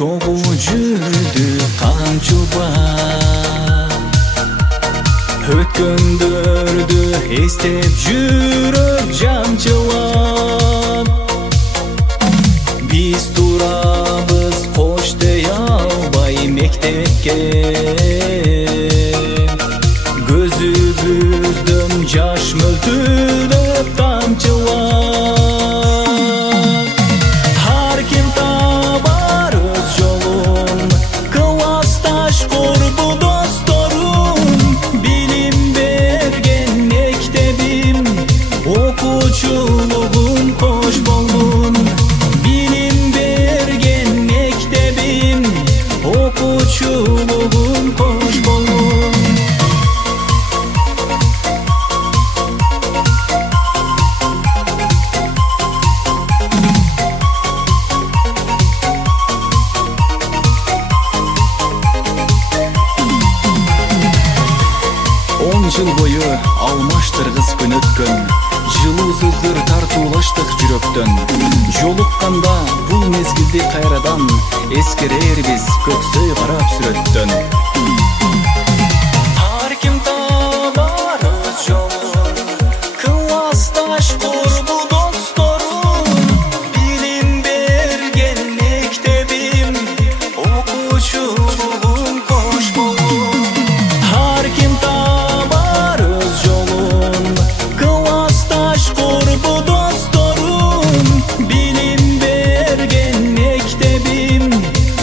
чогуу жүрдү камчылба, өткөндөрдү эстеп жүрөк жамчылап. Биз турабыз кош дей албай мектепке, көзүбүздөн жаш мөлтүрөп тамчылап. Ар ким табар өз жолун, классташ курбу досторун. Билим берген мектебим, окуучулугум кош болгун. Билим берген мектебим, окуучулугум кош болгун. Жыл бою алмаштыргыс күн өткөн, жылуу сөздөр тартуулаштык жүрөктөн. Жолукканда бул мезгилди кайрадан, эскерербиз көксөй карап сүрөттөн. Ар ким табар өз жолун, классташ курбу досторун. Билим берген мектебим, окуучулугум кош болгун. Ар ким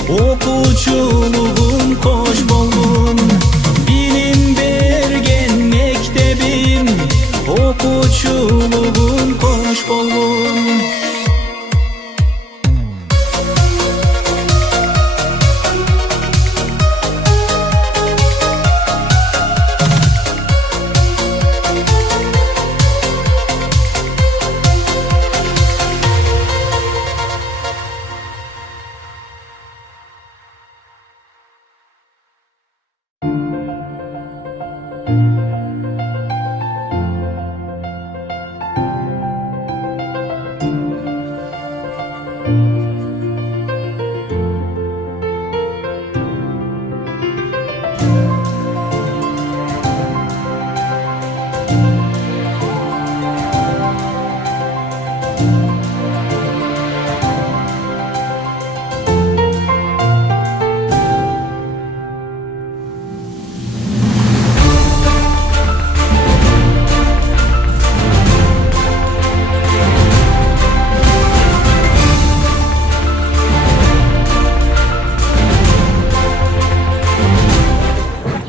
okуучулугум кош болгун. Билим берген мектебим, окуучулугум кош болгун.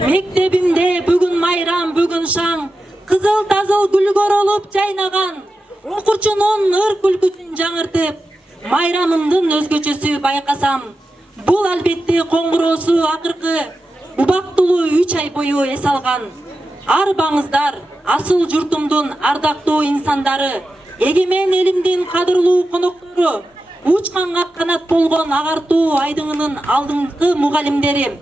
Мектебимде бүгүн майрам, бүгүн шаң, кызыл тазыл гүлгөр олуп жайнаган, окуучунун ыр күлкүсүн жаңыртып, майрамымдын өзгөчөсү байкасам. Бул албетте коңгуроосу акыркы убактылуу 3 ай бою эс алган. Арбаңыздар, асыл журтумдун ардактуу инсандары, эгемен элимдин кадырлуу коноктору, учканга канат болгон агартуу айдыңынын алдыңкы мугалимдери.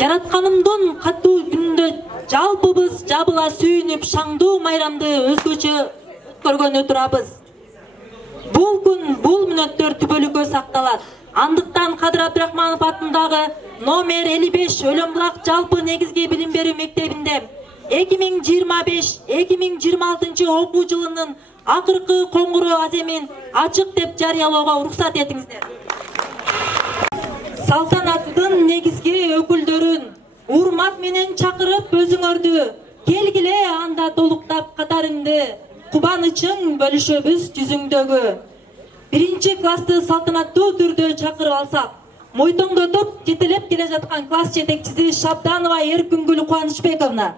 Жаратканымдын катуу күнүндө жалпыбыз жабыла сүйүнүп шаңдуу майрамды өзгөчө өткөргөнү турабыз. Бул күн, бул мүнөттөр түбөлүккө сакталат. Андыктан Кадыр Абдрахманов атындагы номер 55 Өлөмбулак жалпы негизги билим берүү мектебинде 2025-2026 окуу жылынын акыркы коңгуроо аземин ачык деп жарыялоого уруксат этиңиздер. Салтанаттын негизги өкүлдөрүн урмат менен чакырып өзүңөрдү келгиле анда толуктап катарыңды кубанычың бөлүшөбүз жүзүңдөгү. Биринчи классты салтанаттуу түрдө чакырып алсак, мойтоңдотуп жетелеп келе жаткан класс жетекчиси Шабданова Эркүнгүл Кубанычбековна.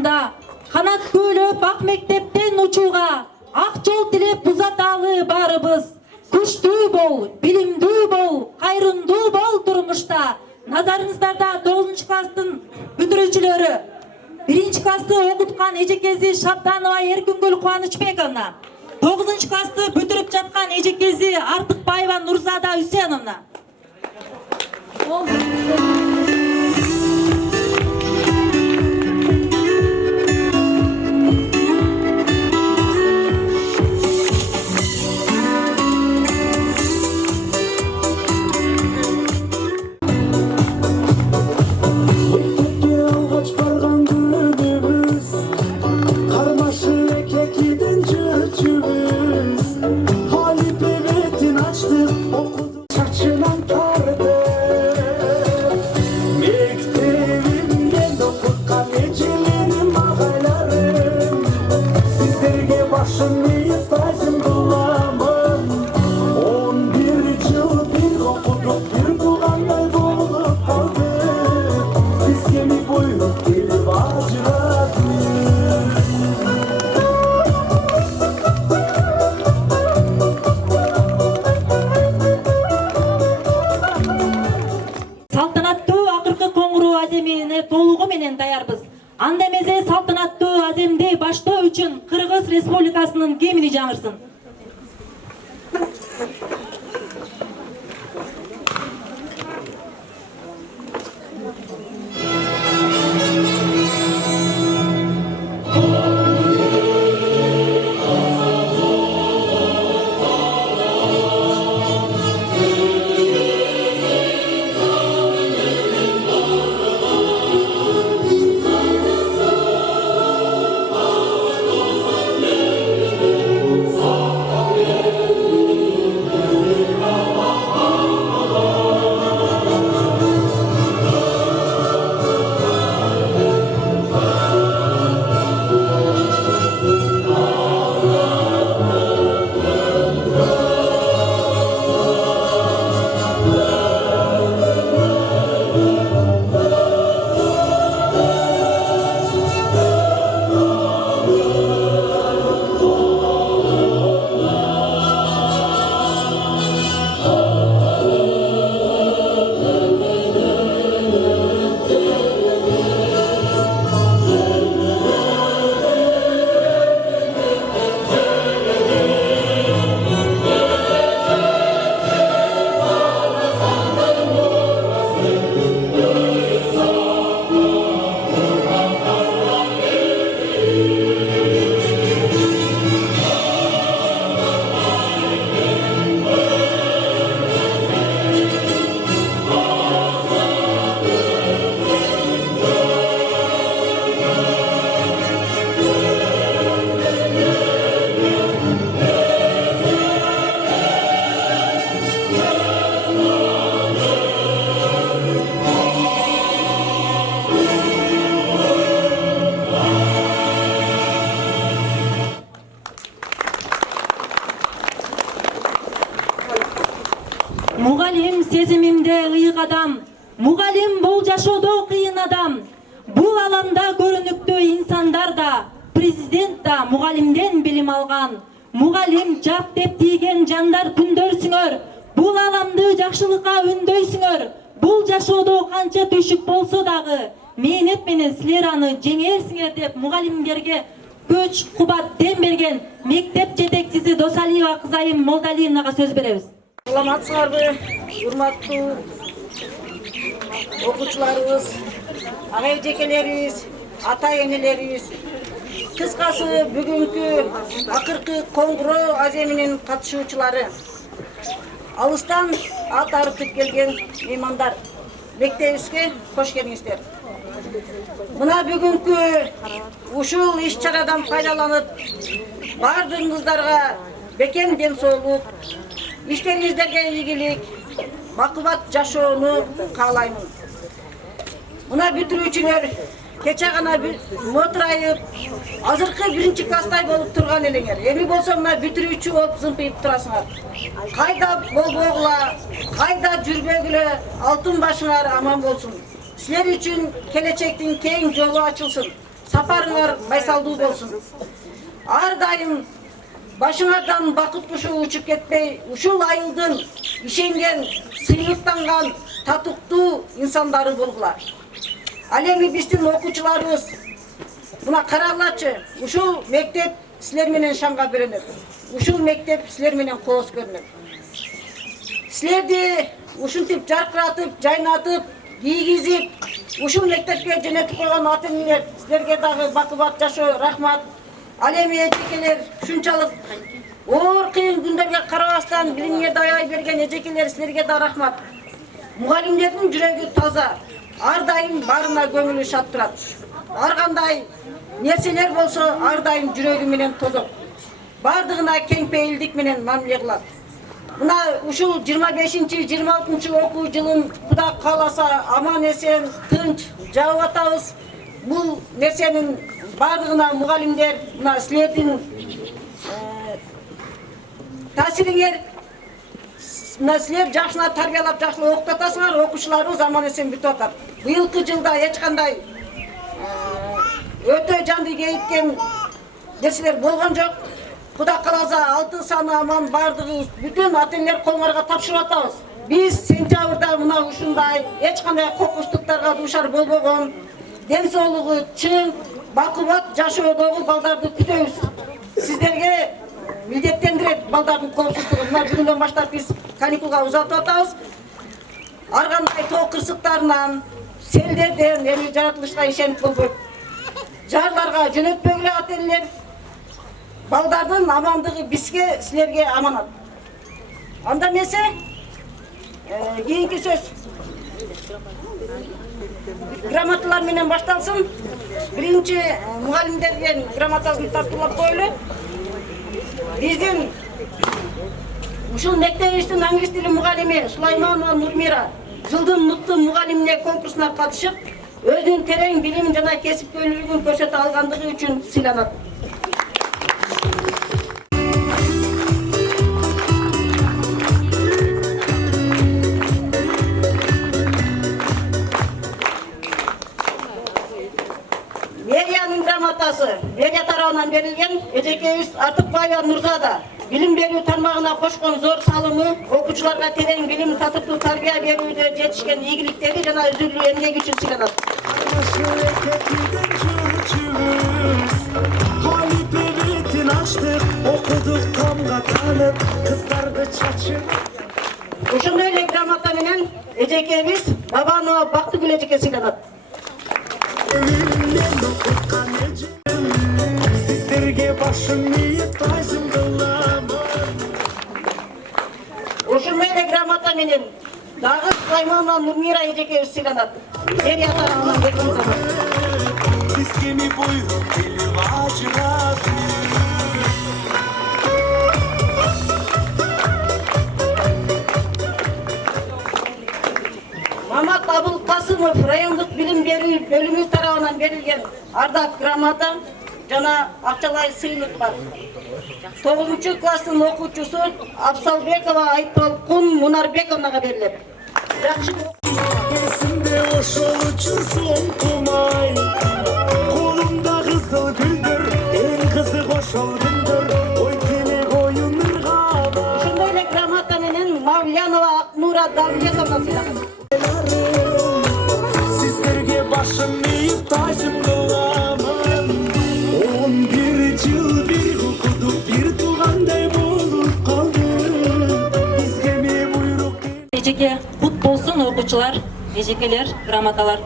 алдында канат көйлөп ак мектептен учууга ак жол тилеп узаталы баарыбыз. Күчтүү бол, билимдүү бол, кайрымдуу бол турмушта. Назарыңыздарда 9 класстын бүтүрүүчүлөрү. 1 классты окуткан эжекеси Шабданова Эркүнгүл Кубанычбековна. 9 классты бүтүрүп жаткан эжекеси Артыкбаева Нурзада Үсеновна. Толугу менен даярбыз. Анда эмесе салтанаттуу аземди баштоо үчүн Кыргыз Республикасынын гимни жаңырсын. Мугалим сезимимде ыйык адам, мугалим бул жашоодо кыйын адам. Бул аламда көрүнүктүү инсандар да, президент да мугалимден билим алган. Мугалим жап деп тийген жандар күндөрсүңөр. Бул аламды жакшылыкка үндөйсүңөр. Бул жашоодо канча түйшүк болсо дагы, мээнет менен силер аны жеңерсиңер деп мугалимдерге көч, кубат, дем берген мектеп жетекчиси Досалиева Кызайым Молдалиевнага сөз беребиз. Саламатсыңарбы, урматтуу окуучуларыбыз, ага эжекелерибиз, ата энелерибиз. Кыскасы бүгүнкү акыркы коңгуроо аземинин катышуучулары. Алыстан ат арытып келген меймандар. Мектебибизге кош келиңиздер. Мына бүгүнкү ушул иш-чарадан пайдаланып, бардыгыңыздарга бекем ден соолук, иштериңиздерге ийгилик, бакубат жашоону каалаймын. Мына бүтүрүүчүлөр кече гана мотурайып, азыркы 1 класстай болуп турган элеңер. Эми болсо мына бүтүрүүчү болуп зымпыйып турасыңар. Кайда болбогула, кайда жүрбөгүлө, алтын башыңар аман болсун. Силер үчүн келечектин кең жолу ачылсын. сапарыңар майсалдуу болсун. Ар дайым башыңардан бакыт кушу учуп кетпей, ушул айылдын ишенген, сыйлыктанган, татыктуу инсандары болгула. Ал эми биздин окуучуларыбыз мына карагылачы, ушул мектеп силер менен шаңга беренет. Ушул мектеп силер менен кооз көрүнөт. Силерди ушинтип жаркыратып, жайнатып, кийгизип, ушул мектепке жөнөтүп койгон ата-энелер, силерге дагы бакубат жашоо рахмат. Ал эми эжекелер ушунчалык оор кыйын күндөргө карабастан билимиңерди аябай берген эжекелер, силерге да рахмат. Мугалимдердин жүрөгү таза, ар дайым баарына көңүлү шат турат. Ар кандай нерселер болсо, ар дайым жүрөгү менен тозот. Бардыгына кең пейилдик менен мамиле кылат. Мына ушул 25-26 окуу жылын Кудай кааласа аман эсен, тынч жабып атабыз. Бул нерсенин бардыгына мугалимдер, мына силердин таасириңер, мына силер жакшына тарбиялап, жакшылап окутасыңар, окуучуларыбыз аман эсен бүтүп атат. Быйылкы жылда эч кандай өтө жанды кейиткен нерселер болгон жок. Кудай кааласа 6 саны аман бардыгыбыз бүтүн ата-энелер колуңарга тапшырып атабыз. Биз сентябрда мына ушундай эч кандай кокустуктарга дуушар болбогон, ден соолугу чың, бакубат жашоодогу балдарды күтөбүз. Сиздерге милдеттендирет балдардын коопсуздугу. Мына бүгүндөн баштап биз каникулга узатып атабыз. Ар кандай тоо кырсыктарынан, селдерден эми жаратылышка ишенип болбойт. Жарларга жөнөтпөгүлө ата-энелер. Балдардын амандыгы бизге, силерге аманат. Анда эмесе, кийинки сөз грамоталар менен башталсын. Биринчи мугалимдерден грамотасын тартуулап коелу. Биздин ушул мектебибиздин англис тили мугалими Сулайманова Нурмира жылдын мыкты мугалимине конкурсуна катышып, өзүнүн терең билим жана кесипкөйлүгүн көрсөтө алгандыгы үчүн сыйланат. Мериянын грамотасы Мерия тарабынан берилген. Эжекебиз Артыкбаева Нурзада билим берүү тармагына кошкон зор салымы, окуучуларга терең билим, татыктуу тарбия берүүдө жетишкен ийгиликтери жана үзүлүү эмгеги үчүн сыйланат. Ошондой эле грамота менен эжекебиз Бабанова Бактыгүл эжеке сыйланат. Сиздерге башым ийип тайзым кыламын. Ошондой эле грамота менен дагы Сулайманова Нурмира эжекебиз сыйланат. Мерия тарабынан берилген. Бизге ми буйрук келип ажырады. Мамат Абылкасымов райондук билим берүү бөлүмү тарабынан берилген ардак грамота жана акчалай сыйлык бар. 9-класстын окуучусу Абсалбекова Айтолкун Мунарбековнага берилет. Жакшы эсимде ошол үчүн соңкумай, колумда кызыл гүлдөр, эң кызык ошол күндөр, ой тилек оюн ыргабы. Ошондой эле грамота менен Мавлянова Акнура Давлетовна сыйланат. Сиздерге башым ийип тайзым кыламын. 11 жыл бир окудук, бир туугандай болуп калды. Бизге ми буйрук. Эжеке кут болсун окуучулар, эжекелер, грамоталар.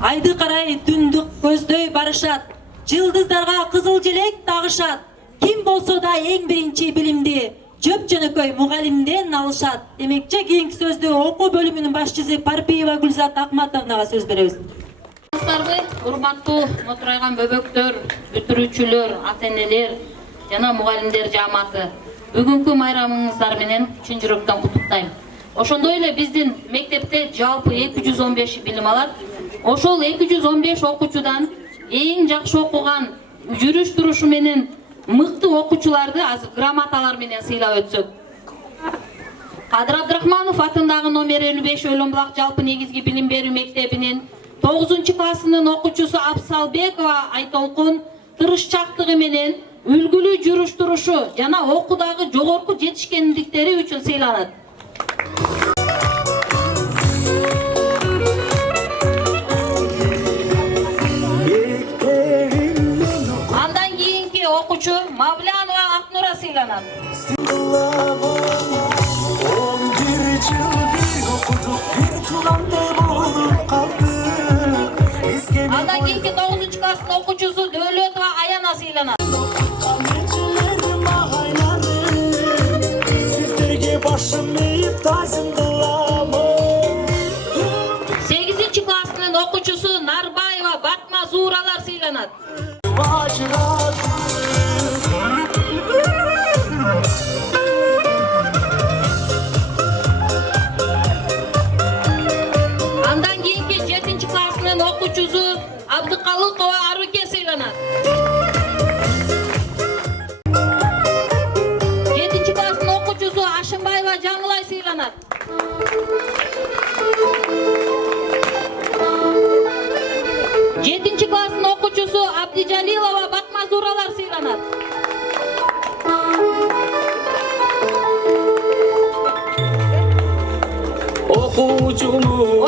Айды карай түндүк көздөй барышат. Жылдыздарга кызыл желек тагышат. Ким болсо да эң биринчи билимди жөп жөнөкөй мугалимден алышат. Демекчи кийинки сөздү окуу бөлүмүнүн башчысы Парпиева Гүлзат Акматовнага сөз беребиз. Урматтуу мотурайган бөбөктөр, бүтүрүүчүлөр, ата-энелер жана мугалимдер жааматы, бүгүнкү майрамыңыздар менен чын жүрөктөн куттуктайм. Ошондой эле биздин мектепте жалпы 215 билим алат. Ошол 215 окуучудан эң жакшы окуган, жүрүш турушу менен мыкты окуучуларды азыр грамоталар менен сыйлап өтсөк. Кадыр Абдрахманов атындагы номер 55 Өлөмбулак жалпы негизги билим берүү мектебинин 9-классынын окуучусу Абсалбекова Айтолкун тырышчактыгы менен үлгүлүү жүрүш-турушу жана окуудагы жогорку жетишкендиктери үчүн сыйланат. Андан кийинки окуучу Мавлянова Акнура сыйланат. Андан кийинки 9-класстын окуучусу Дөөлөтова Аяна сыйланат. 8-класстын окуучусу Нарбаева Батма Зууралар сыйланат. Андан кийинки 7-класстын окуучусу Абдыкалыкова Аруке сыйланат. 7-класстын окуучусу Ашымбаева Жаңылай сыйланат. 7-класстын окуучусу Абдижалилова Батма Зууралар сыйланат.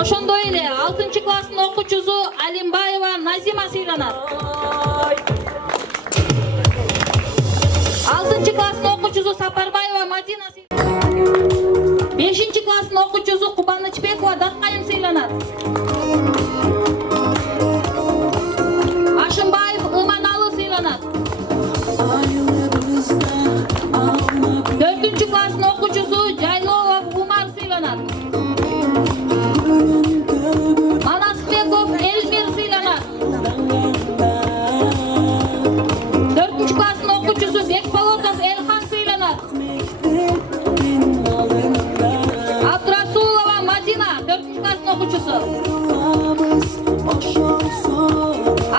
Ошондой эле 6-класстын окуучусу Алимбаева Назима сыйланат. 6-класстын окуучусу Сапарбаева Мадина сыйланат. 5-класстын окуучусу Кубанычбекова Даккайым сыйланат. Ашымбаев Ыманалы сыйланат. 4-класстын окуучусу Жайлоов Умар сыйланат. Манасбеков Эльмир сыйланат. 4-класстын окуучусу Бекболотов Элхан сыйланат. Абдрасулова Мадина 4-класстын окуучусу.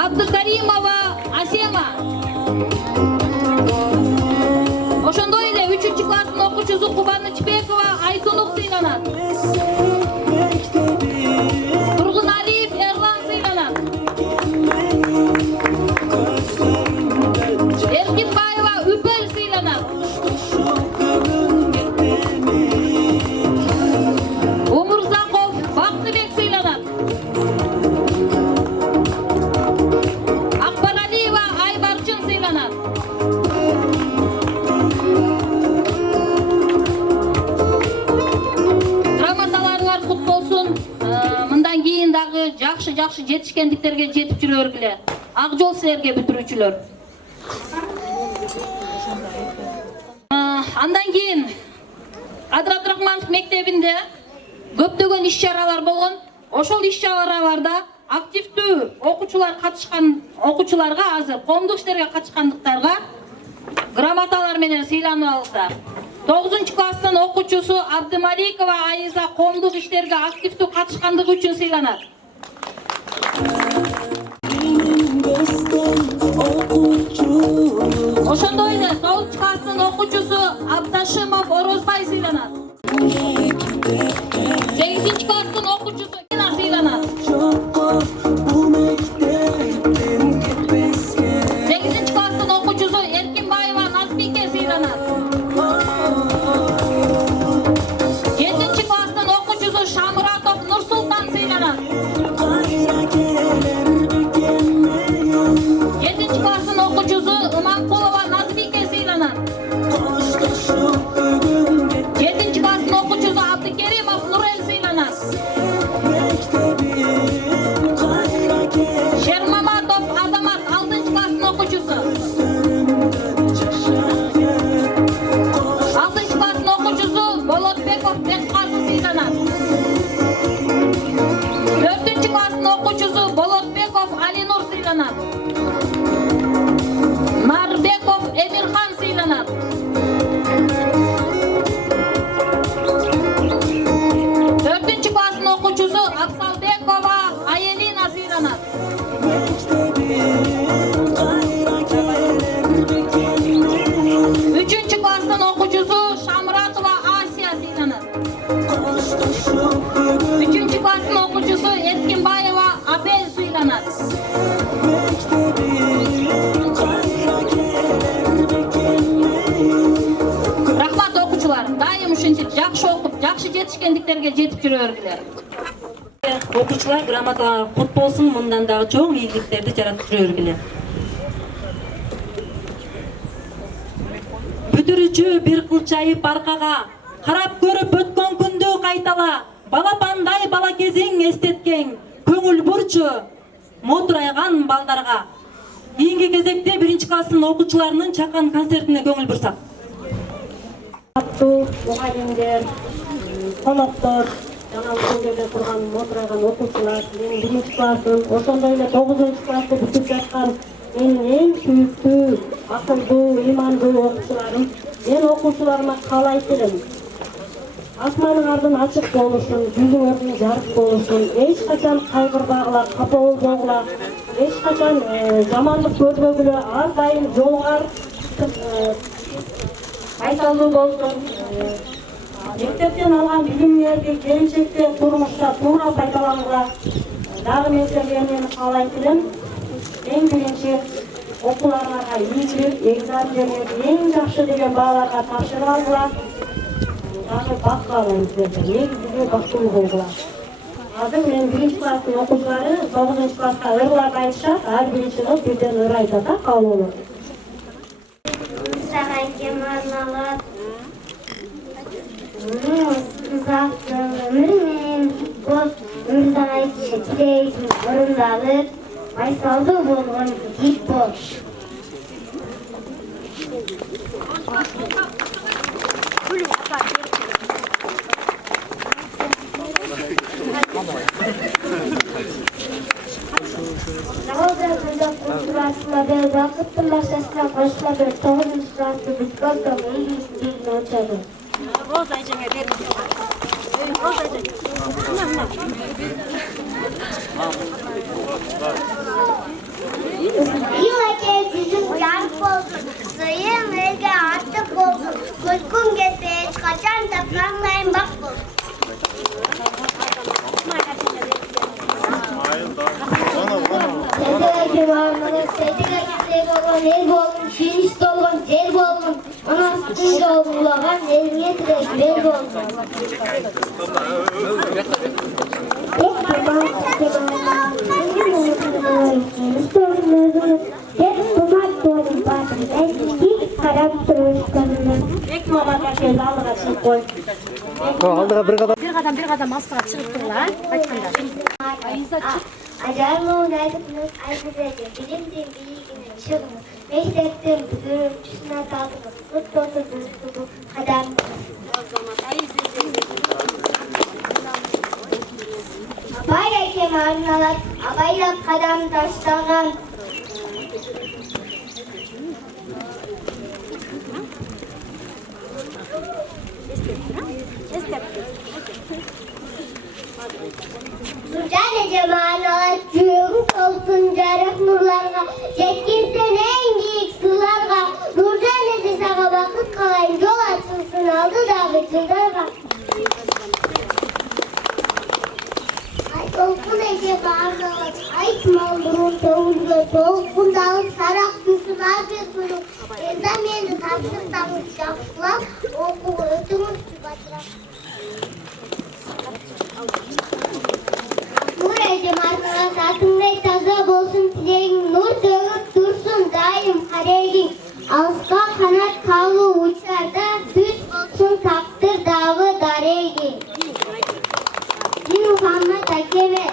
Абдыкаримова Асема. Ошондой эле 3-класстын окуучусу Кубанычбекова Айтунук сыйланат. Тургуналиев Эрлан сыйланат. Эркинбаева Үпөл сыйланат. Умурзаков Бактыбек сыйланат. Акбаралиева Айбарчын сыйланат. Грамоталарыңар кут болсун. Мындан кийин дагы жакшы жетишкендиктерге жетип жүрө бергиле. Ак жол силерге бүтүрүүчүлөр. Андан кийин Кадыр Абдрахманов мектебинде көптөгөн иш-чаралар болгон. Ошол иш-чараларда активдүү окуучуларга азыр коомдук иштерге катышкандыктарга грамоталар менен сыйланып алса. 9-класстын окуучусу Абдымаликова Айза коомдук иштерге активдүү катышкандыгы үчүн сыйланат. Ошондой эле 9-класстын окуучусу Абдашимов Орозбай сыйланат. 8-класстын окуучусу Кина сыйланат. 8-класстын окуучусу Эркинбаева Назбике сыйланат. 7-класстын окуучусу Шамуратов Нурсултан сыйланат. 7-класстын окуучусу Иманкулова Назбике сыйланат. 7-класстын окуучусу Абдыкеримов Нурел сыйланат. Шермаматов Азамат 6-класстын окуучусу. 6-класстын окуучусу Болотбеков Бекказы сыйланат. 4-класстын окуучусу Болотбеков Алинур сыйланат. Нарбек жетишкендиктерге жетип жүрө бергиле. Окуучулар грамоталар кут болсун, мындан дагы чоң ийгиликтерди жаратып жүрө бергиле. Бүтүрүүчү бир кылчайып аркага, карап көрүп өткөн күндү кайтала, балапандай бала кезиң эстеткен, көңүл бурчу мотурайган балдарга. Кийинки кезекте 1-класстын окуучуларынын чакан концертине көңүл бурсак. Аттуу мугалимдер, коноктор, жана ушул жерде турган мотурайган окуучулар, менин 1-класстын, ошондой эле 9-классты бүтүп жаткан менин эң сүйүктүү, акылдуу, ыймандуу окуучуларым. Мен окуучуларыма каалайт элем. Асманыңардын ачык болушун, жүзүңөрдүн жарык болушун, эч качан кайгырбагыла, капа болбогула, эч качан жамандык көрбөгүлө, ар дайым жолуңар кайталуу болсун. Мектептен алган билимиңерди келечекте турмушта туура пайдалангыла. Дагы мен силерден каалайт элем. Эң биринчи окууларыңарга ийгилик, экзамендерди эң жакшы деген бааларга тапшырып алгыла. Дагы бак каалайм силерден, негизги бактуу болгула. Азыр мен 1-класстын окуучулары 9-класска ырларды айтышат, ар бир сынып бирден ыр айтат, каалоолор. Uzaktan ömrümün boz ırzaydı, dileydim orundalık, Aysaldı bolğun git bol. Nağılda kızak kurtulasına bel vakıttın başlasına koşma bel 9-klastı bitkozdum iyi istirine uçadı. Yıla gel yüzüm yarık olsun, sayım elge artık olsun, kuşkum geçse hiç kaçan tapranlayın bak olsun. Sevdeki varmanın, sevdeki olan el bolgun, şirinişte olgun, zel bolgun, ona üstünde olgulagan, eline direk bel bolgun. Bir kadam asla çıkıp durlar. Acarmağın aydınlık aydınlık bilimden bilginin çığını mektepten büyükçüsüne daldınız. Mutlu oturdunuz bu kadamınız. Abay ekem arnalar, abayla kadam taşlanan. Nurcan cemalar, cürüm olsun carık nurlarga, jetkin sen en büyük sularga. Nurcan sağa bakıp kalayım, yol açılsın aldı dağı çıldarga. Ay olsun cemalar, ay smaldırın toğulga, toğulgun dağın sarak susular ve sunu. Ezam yendi tapşırsanız şapşılar, oku ötümüz çıbatırak. Nuracım arkadaşlar, atımday taza bolsun tileğin, nur dövüp dursun daim kaderin. Alska kanat kavlu uçlarda, düz olsun taktır dağı dareygin. Muhammed Akeme,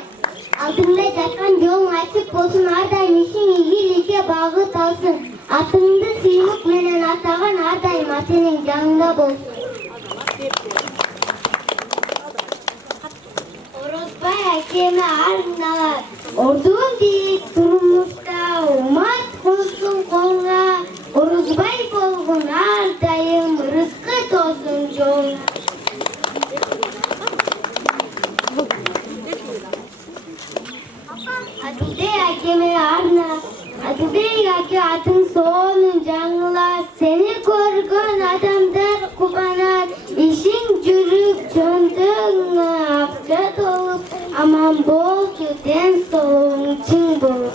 altında jakan yolun açık bolsun, ardayım işin iyilikle bağı talsın. Atımdı sıyılık menen atağın, ardayım atenin canında bolsun. Orosbay Akeme arnalar, ordum deyip durmuşta, umat konsun koluna. Orosbay bolgun ardayım, rızkı tolsun yoluna. Atıbey Akeme arna, Atıbey Ake atın soğunun canlılar. Seni korkun adamlar kubanar, işin cürüp çöndüğüne akça dolup. Aman bolcu den soğun için bulup.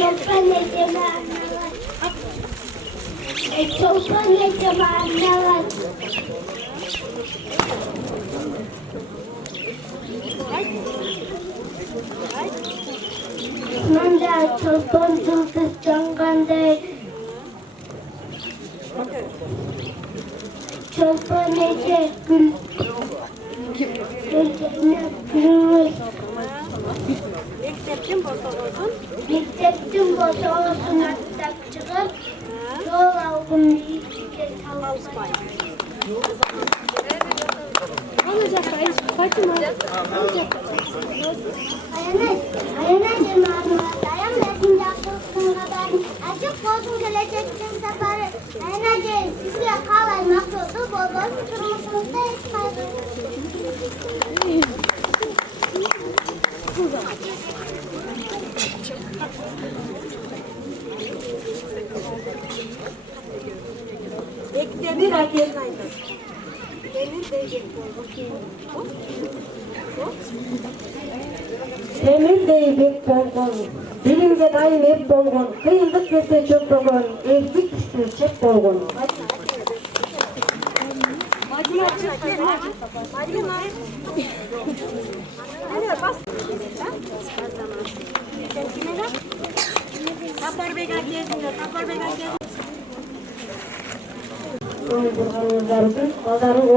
Akeme arnalar, Çolpan yaşamanlar. Manda çolpan yıldız canganday. Çolpan ece gül. Gülcene gülümüz. Mekteptin bozu olsun artık çıkıp yol aldım yiyecek tavuklar. Ayanacığım ağzıma dayan da akılsın kadar. Açık olsun geleceksin seferı. Ayanacığım sizle kalay maksudu bol bol turmuşunuzda etmez. Bir raket. Temir bek bolgon, bilimge daim hep bolgon, kıyıldık kese çok bolgon, evlik düştü çek bolgon. Burhanlarımızın bazarın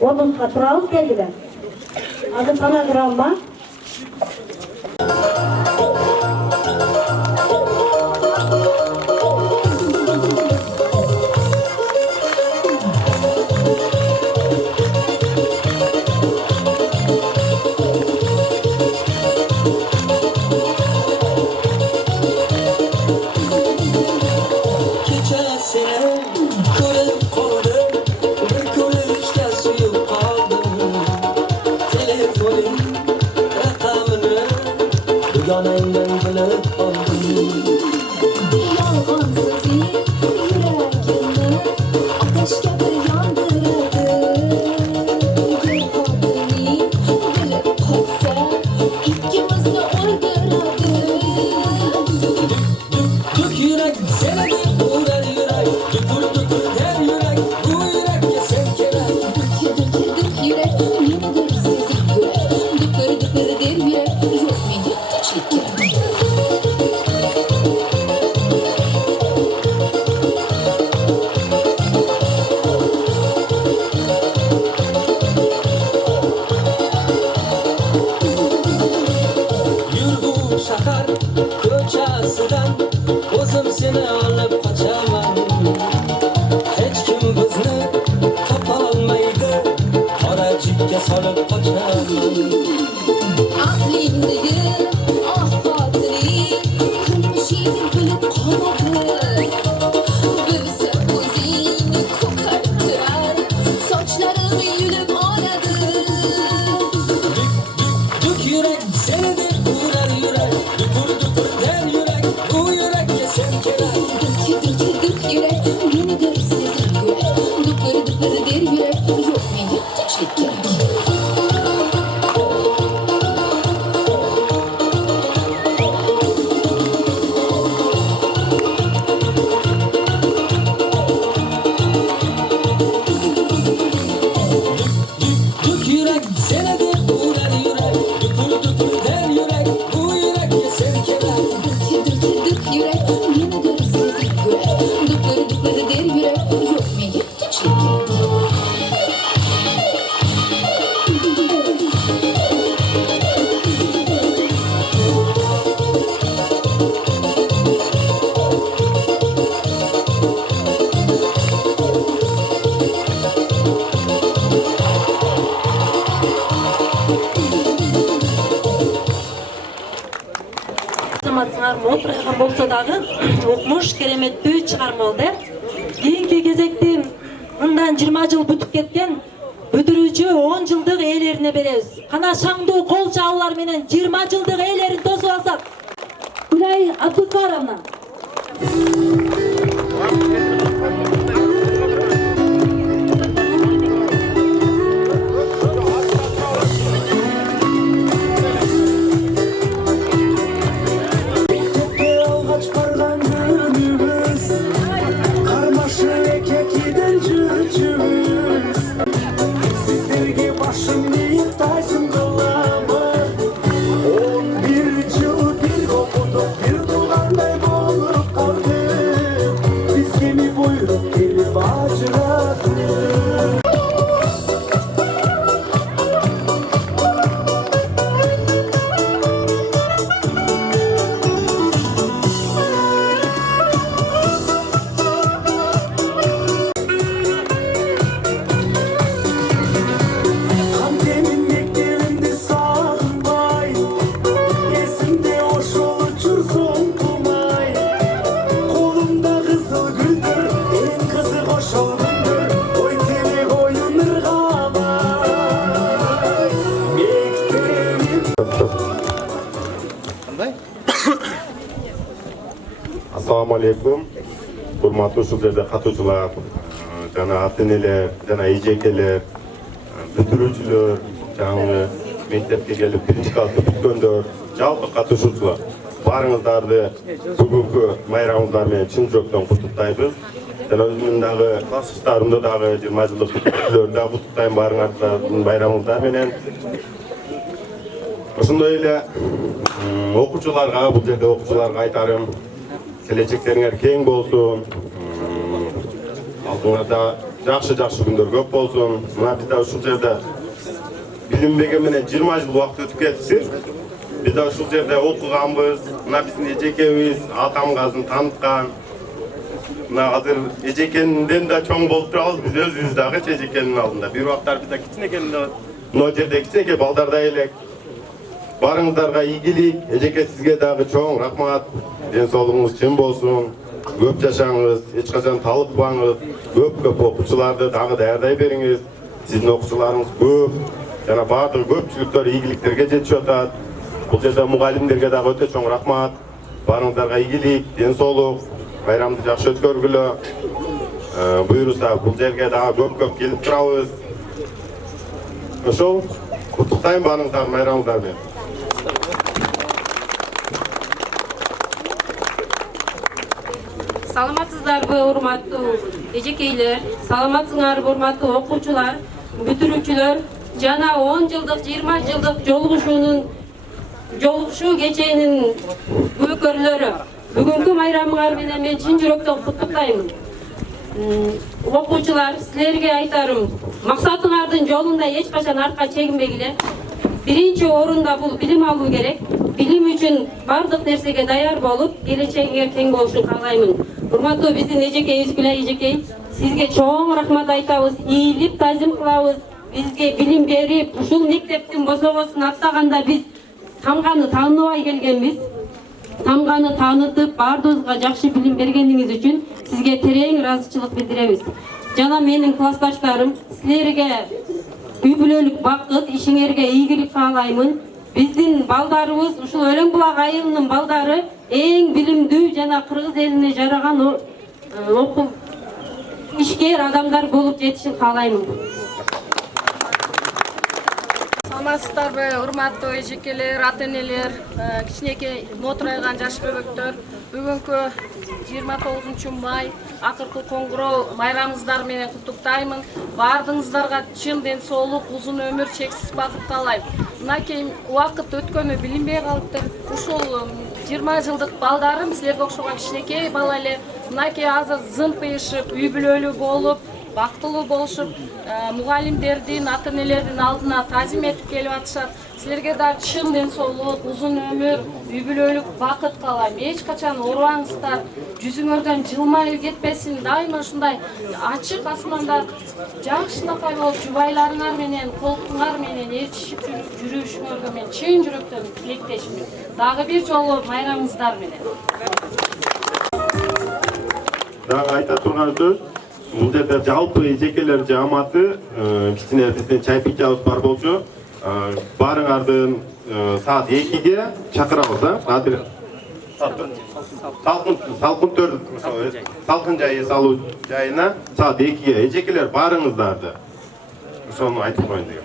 ordusuna turağız geldiler. Adı sana gramma. Keçesine kırıp koydum, bir kulüşte suyu kaldım. Telefonun rakamını yanından bilip aldım. Yalgan sözü yüreğimi ateş gibi yandırdı. Bir kadını bilip kalsa ikimizi öldürdü. Dük yürek seni de uğrar yürek, düpür her yürek, bu yürek sen kerek. Dük yürek yenidir sizi yürek. Dıkır der yürek yok mu çeker. Yür bu şakar köçesinden, özüm seni alıp kaçamam. Hiç kim bizni tapalmaydı, aracıkka salıp kaçamam. Aklımdayım ah hatırı kırmışım bilip kanadı. Büyüse gözünü kokartırar saçlarımı yülüp aradı. Dük yürek seni de uğrar yürek, düpür her yürek, bu yürek sen kerek. Dük yürek yenidir sizi yürek. Dıkır der yürek yok mu çeker. Dük yürek seni de uğrar yürek, düpür her yürek, bu yürek sen kerek. Dük yürek yenidir sizi yürek. Dıkır der yürek yok mu çeker. Азаматсыңар отырған болса дағы оқмыш кереметтүү чыгарма болду. Кийинки кезекте мындан 20 жыл бүтүп кеткен бүтүрүүчү 10 жылдык ээлерине беребиз. Кана шаңдуу кол чабуулар менен 20 жылдык ээлерин тосуп алсак. Гүлай Абдукаровна. Alğaç bargan günümüz, Assalamu alaikum. Hurmatlı ушул жерде катуучулар, жана ата-энелер, жана эжекелер, бүтүрүүчүлөр, жаңы мектепке келип биринчи класты бүткөндөр, жалпы катышуучулар. Барыңыздарды бүгүнкү майрамыңыздар менен чын жүрөктөн куттуктайбыз. Жана өзүмдүн дагы классташтарымды дагы 20 жылдык бүтүрүүчүлөрдү дагы куттуктайм барыңыздардын байрамыңыздар менен. Ошондой эле окуучуларга, бул жерде окуучуларга айтарым, келечектериңер кең болсун. Алдыңарда жакшы күндөр көп болсун. Мына биз да ушул жерде билинбеген менен 20 жыл убакыт өтүп кетти. Биз да ушул жерде окуганбыз. Мына биздин эжекебиз атамгазын тааныткан. Мына азыр эжекенден да чоң болуп турабыз. Биз өзүбүз дагы эжекенин алдында. Бир убактар биз да кичинекей мына жерде кичинекей балдардай элек. Барыңыздарга ийгилик, эжеке сизге дагы чоң рахмат. Ден соолугуңуз чын болсун. Көп жашаңыз, эч качан талыкпаңыз. Көп окуучуларды дагы даярдай бериңиз. Сиздин окуучуларыңыз көп. Жана баардык көпчүлүктөр ийгиликтерге жетишип атат. Бул жерде мугалимдерге дагы өтө чоң рахмат. Барыңыздарга ийгилик, ден соолук, байрамды жакшы өткөргүлө. Буйруса бул жерге дагы көп келип турабыз. Ошол куттуктайм барыңыздарды майрамыңыздар менен. Саламатсыздарбы, урматтуу эжекейлер, саламатсыңарбы, урматтуу окуучулар, бүтүрүүчүлөр, жана 10 жылдык, 20 жылдык жолугушуу кеченин күбөкөрлөрү. Бүгүнкү майрамыңар менен мен чын жүрөктөн куттуктаймын. Окуучулар, силерге айтарым, максатыңардын жолунда эч качан артка чегинбегиле. Биринчи орунда бул билим алуу керек. Билим үчүн бардык нерсеге даяр болуп, келечегиңер кең болушун каалаймын. Урматтуу биздин эжекейибиз Гүлай эжекей, сизге чоң рахмат айтабыз, ийилип тазим кылабыз. Бизге билим берип, ушул мектептин босогосун аттаганда биз тамганы тааныбай келгенбиз. Тамганы таанытып, баардыгыбызга жакшы билим бергениңиз үчүн сизге терең ыраазычылык билдиребиз. Жана менин классташтарым, силерге үй бүлөлүк бакыт, ишиңерге ийгилик каалаймын. Биздин балдарыбыз, ушул Өлөң булак айылынын балдары эң билимдүү жана кыргыз элине жараган ишкер адамдар болуп жетишин каалаймын. Саламатсыздарбы, урматтуу эжекелер, ата-энелер, кичинекей мотурайган жаш бөбөктөр. Бүгүнкү 29 май акыркы коңгуроо майрамыңыздар менен куттуктаймын. Бардыгыңыздарга чын ден соолук, узун өмүр, чексиз бакыт каалайм. Мынакей убакыт өткөнү билинбей калыптыр. Ушул 20 жылдык балдарым силерге окшогон кичинекей бала эле. Мынакей азыр зымпыйышып, үй бүлөлүү болуп, бактылуу болушуп, мугалимдердин, ата-энелердин алдына тазим этип келип атышат. Силерге да чын ден соолук, узун өмүр, үй бүлөлүк бакыт каалайм. Эч качан оорубаңыздар, жүзүңөрдөн жылмайып кетпесин. Дайыма ушундай ачык асманда жакшынакай болуп, жубайларыңар менен, колтуңар менен ээрчишип жүрүшүңөргө мен чын жүрөктөн тилектешмин. Дагы бир жолу майрамыңыздар менен. Дагы айта турган сөз, бул жерде жалпы эжекелер жааматы, кичине биздин чай пичабыз бар болчу. Барыңардын саат 2-ге чакырабыз, салкын жайы салуу жайына саат 2-ге эжекелер барыңыздарды. Ошону айтып коеюн деген.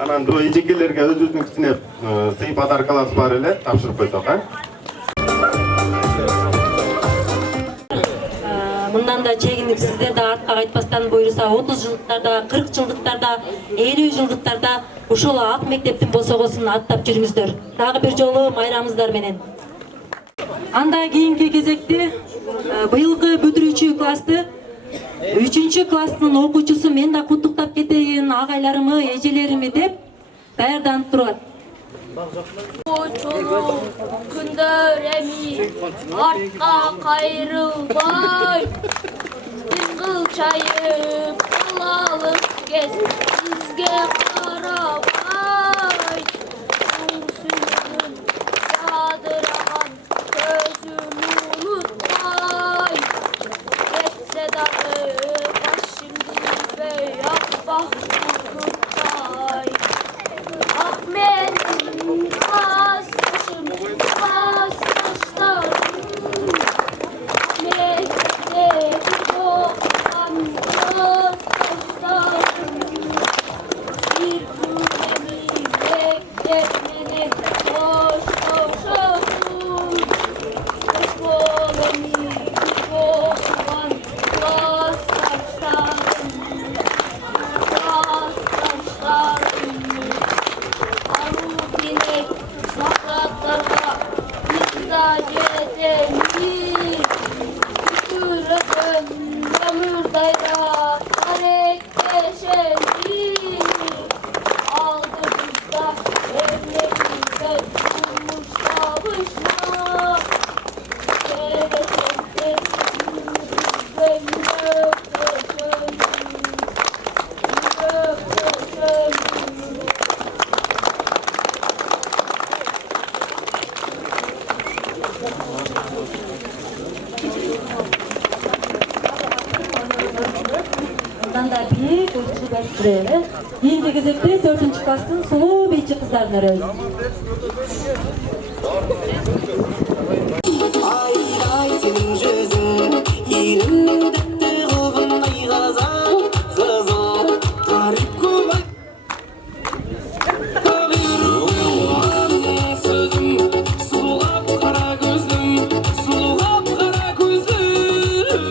Анан бул эжекелерге өзүбүздүн кичине сый подаркаларыбыз бар эле, тапшырып койсок, Мындан да чегинип сиздер да артка кайтпастан буйруса 30 жылдыктарда, 40 жылдыктарда, 50 жылдыктарда ушул ак мектептин босогосун аттап жүрүңүздөр. Дагы бир жолу майрамыңыздар менен. Анда кийинки кезекте быйылкы бүтүрүүчү классты 3 класстын окуучусу мен да куттуктап кетейин агайларымы, эжелерими деп даярданып турат. Чолу күндөр эми артка кайрылбай, бир кылчайып калалык кез сизге карабай, сүйгүн жадыраган көзүн унутпай, кетсе дагы башымды ийбей аппак бургуттай. Ах менин классташым, класс jedeni Tükürdüm ömürdayra Karekleşeni Aldığımızda evlerimizde Bulmuş kavuşma Gelecekte Yüzümüzde Ondan da bir uçlu gösteriyle. Yeni gezekte 4. klassın sulu beyçi kızlarına arıyoruz. Ay ay senin gözün yerimden de kılgınday kazan kızım tarif kubay sözüm sulap kara gözlüm sulap kara gözlüm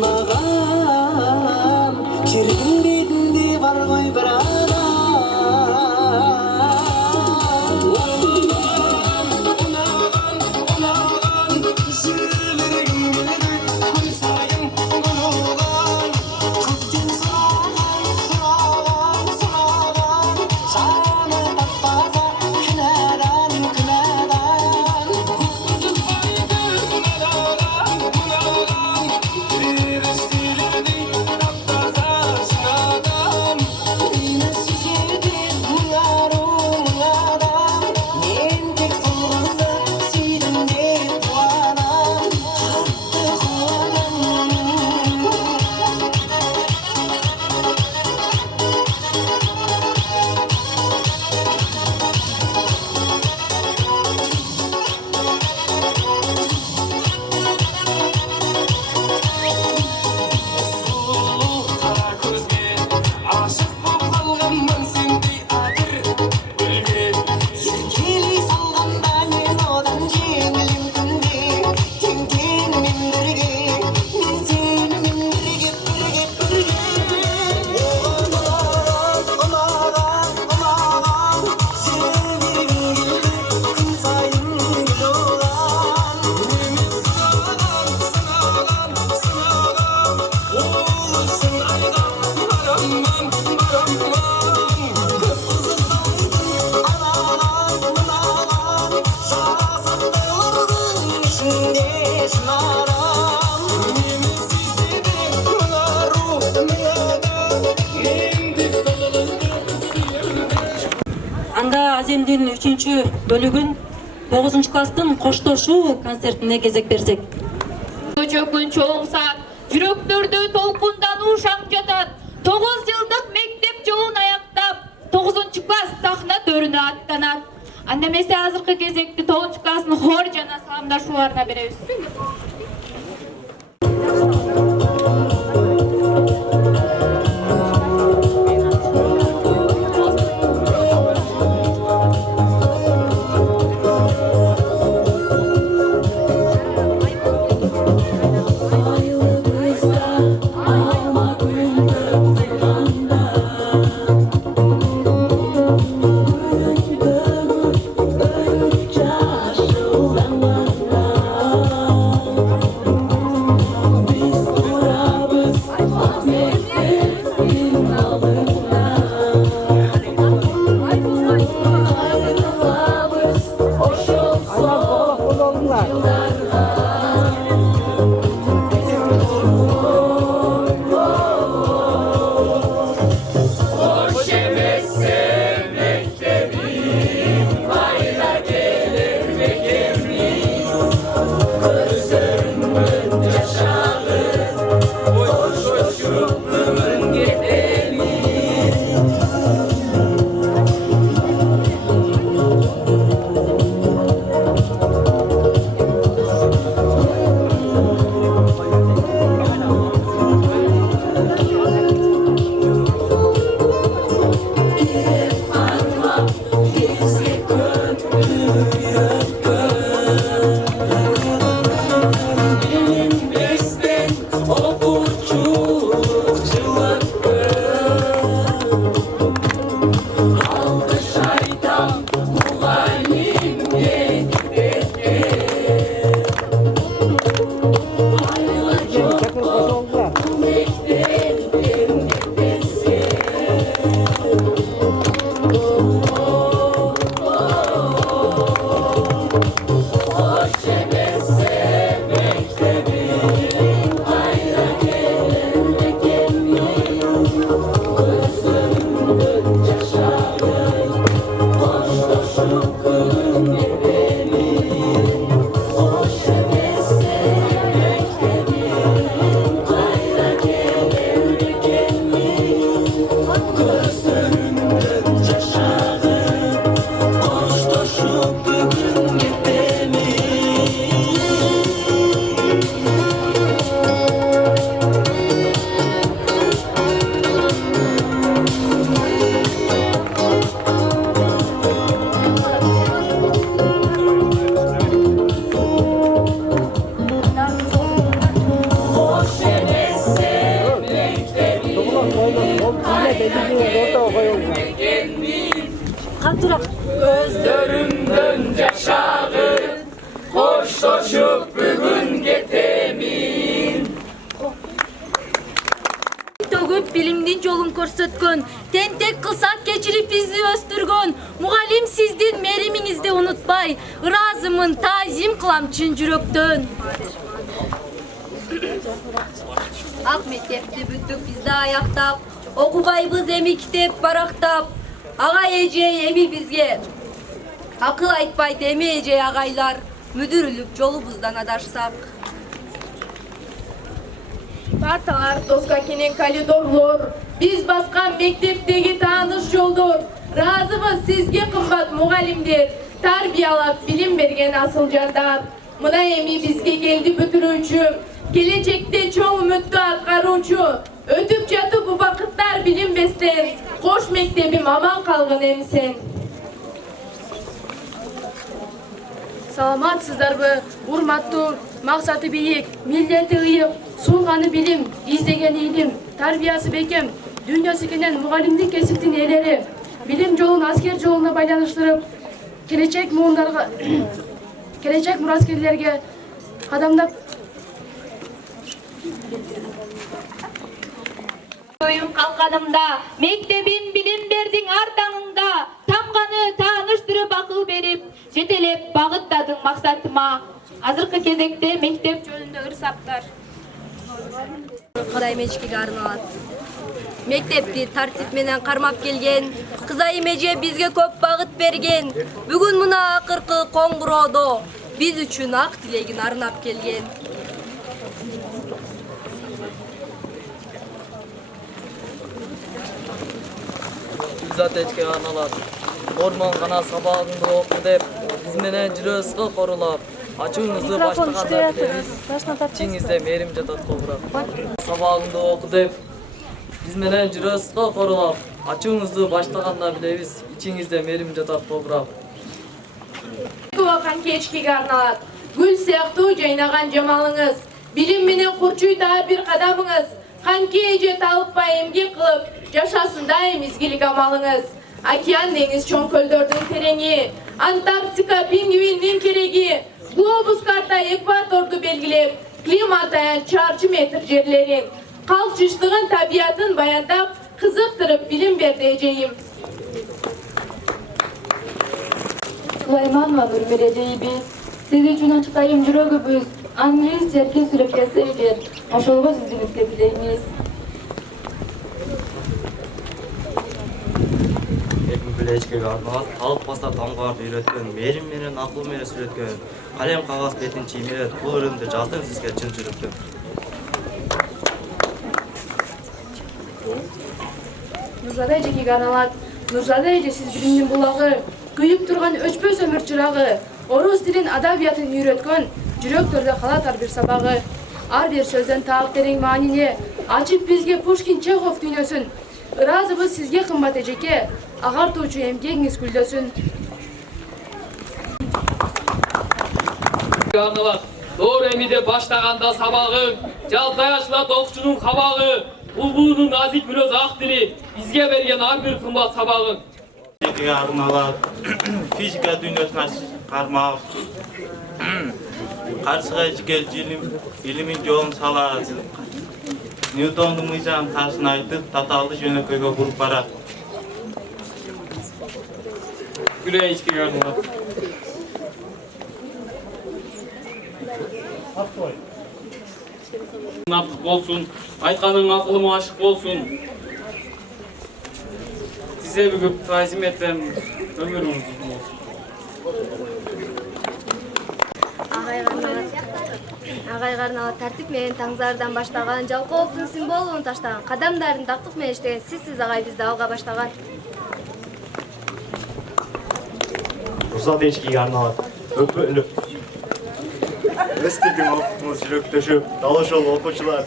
mağan kirgin bedinde var koy bir adam Анда Аземдин 3. бөлүгүн 9. класстын коштошуу концертине кезек берсек. Чөкүн чоң саат, жүрөктөрдө толкундануу шаң жатат. 9 жылдык мектеп жолун аяктап, 9 класс сахна төрүнө аттанат. Анда эмесе азыркы кезекте 9 класстын хор жана саламдашууларына беребиз. катуураак. Көздөрүмдөн жаш агып, коштошуп бүгүн кетемин. Төгүп билимдин жолун көрсөткөн, тентек кылсак кечирип бизди өстүргөн мугалим сиздин меримиңизди унутпай, ыраазымын, таазим кылам чын жүрөктөн. Ак мектепти бүтүп бизди аяктап, окубайбыз эми китеп барактап. Агай эже эми бизге акыл айтпайт эми эже агайлар, мүдүрүлүп жолубуздан адашсак. Парталар, доска кенен коридорлор, биз баскан мектептеги тааныш жолдор. Разыбыз сизге кымбат мугалимдер, тарбиялап билим берген асыл жардар. Мына эми бизге келди бүтүрүүчү, келечекте чоң үмүттү аткаруучу. Өтүп жатып убакыттар билинбестен, кош мектебим аман калгын эмсен. Саламатсыздарбы, урматтуу, максаты бийик, милдети ыйык, сулганы билим, издеген илим, тарбиясы бекем, дүйнөсү кенен мугалимдик кесиптин ээлери, билим жолун аскер жолуна байланыштырып, келечек мураскерлерге кадамдап Oyun kalkanımda, mektebim bilim berdin artanında, tamgаны tanıştırıp akıl verip, жетелеп багыттадың максатыма. Азыркы кезекте мектеп жөнүндө ырсаптар. Кудайым эчкиге арналат. Мектепти тартип менен кармап келген, кызайым эже бизге көп багыт берген. Бүгүн мына акыркы коңгуроодо биз үчүн ак тилегин арнап келген. Эчке арналат. Орман гана сабагыңды оку деп, биз менен жүрө ысгы корулап, ачууңузду баштаганда билебиз, ичиңизде мээрим жатат кобурап. Сабагыңды оку деп, биз менен жүрө ысгы корулап, ачууңузду баштаганда билебиз, ичиңизде мээрим жатат кобурап. Канки эчкиге арналат. Гүл сыяктуу жайнаган жамалыңыз, билим менен курчуйт ар бир кадамыңыз. Канки эже талыкпай эмгек кылып, жашасын дайым изгилик амалыңыз. Океан деңиз чоң көлдөрдүн тереңи, Антарктика пингвиндин кереги, глобус карта экваторду белгилеп, климат аян чарчы метр жерлерин, калчыштыгын табиятын баяндап, кызыктырып билим берди эжейим. Сулайманова Нурмир эжейибиз, сиз үчүн ачыктайым жүрөгүбүз, англис жерке сүрөп келсе эгер, ошолго сиздибизге тилеймиз. Эчкеге арналат, алып баса тамгарды үйрөткөн, мээрим менен акыл менен сүрөткөн, калем кагаз бетин чиймелеп, бул ырымды жаздым сизге чын жүрөктөн. Нуржада эжеге арналат. Нуржада эже сиз билимдин булагы, күйүп турган өчпөс өмүр чырагы, орус тилин адабиятын үйрөткөн, жүрөктөрдө калат ар бир сабагы. Ар бир сөздөн таап терең маанине, ачып бизге Пушкин, Чехов дүйнөсүн. Ыраазыбыз сизге кымбат эжеке, агартуучу эмгегиңиз күлдөсүн. Арналат. Доор эмиде баштаганда сабагы, жаздай ачылат окуучунун кабагы, булбулдун назик мүнөз ак тили, бизге берген ар бир кымбат сабагы. Эчкеге арналат, физика дүйнөсүн кармап, каршыга ичке илимин жолун салат. Ньютондун мыйзамын тасын айтып, татаалды жөнөкөйгө буруп барат. Гүлөй эчкеге арналат. Артык болсун, айтканың акылыма ашык болсун. Сизе бүгүп таазим этем, өмүрүңүз uzun болсун. Агайга арналат тартип менен таңзаардан баштаган, жалкоолуктун символун таштаган, кадамдарын тактык менен иштеген сизсиз агай бизди алга баштаган. Русат эчкеге арналат, өпөлүп. Өстүрдүң окуңуз жүрөктөшүп, дал ошол окуучулар.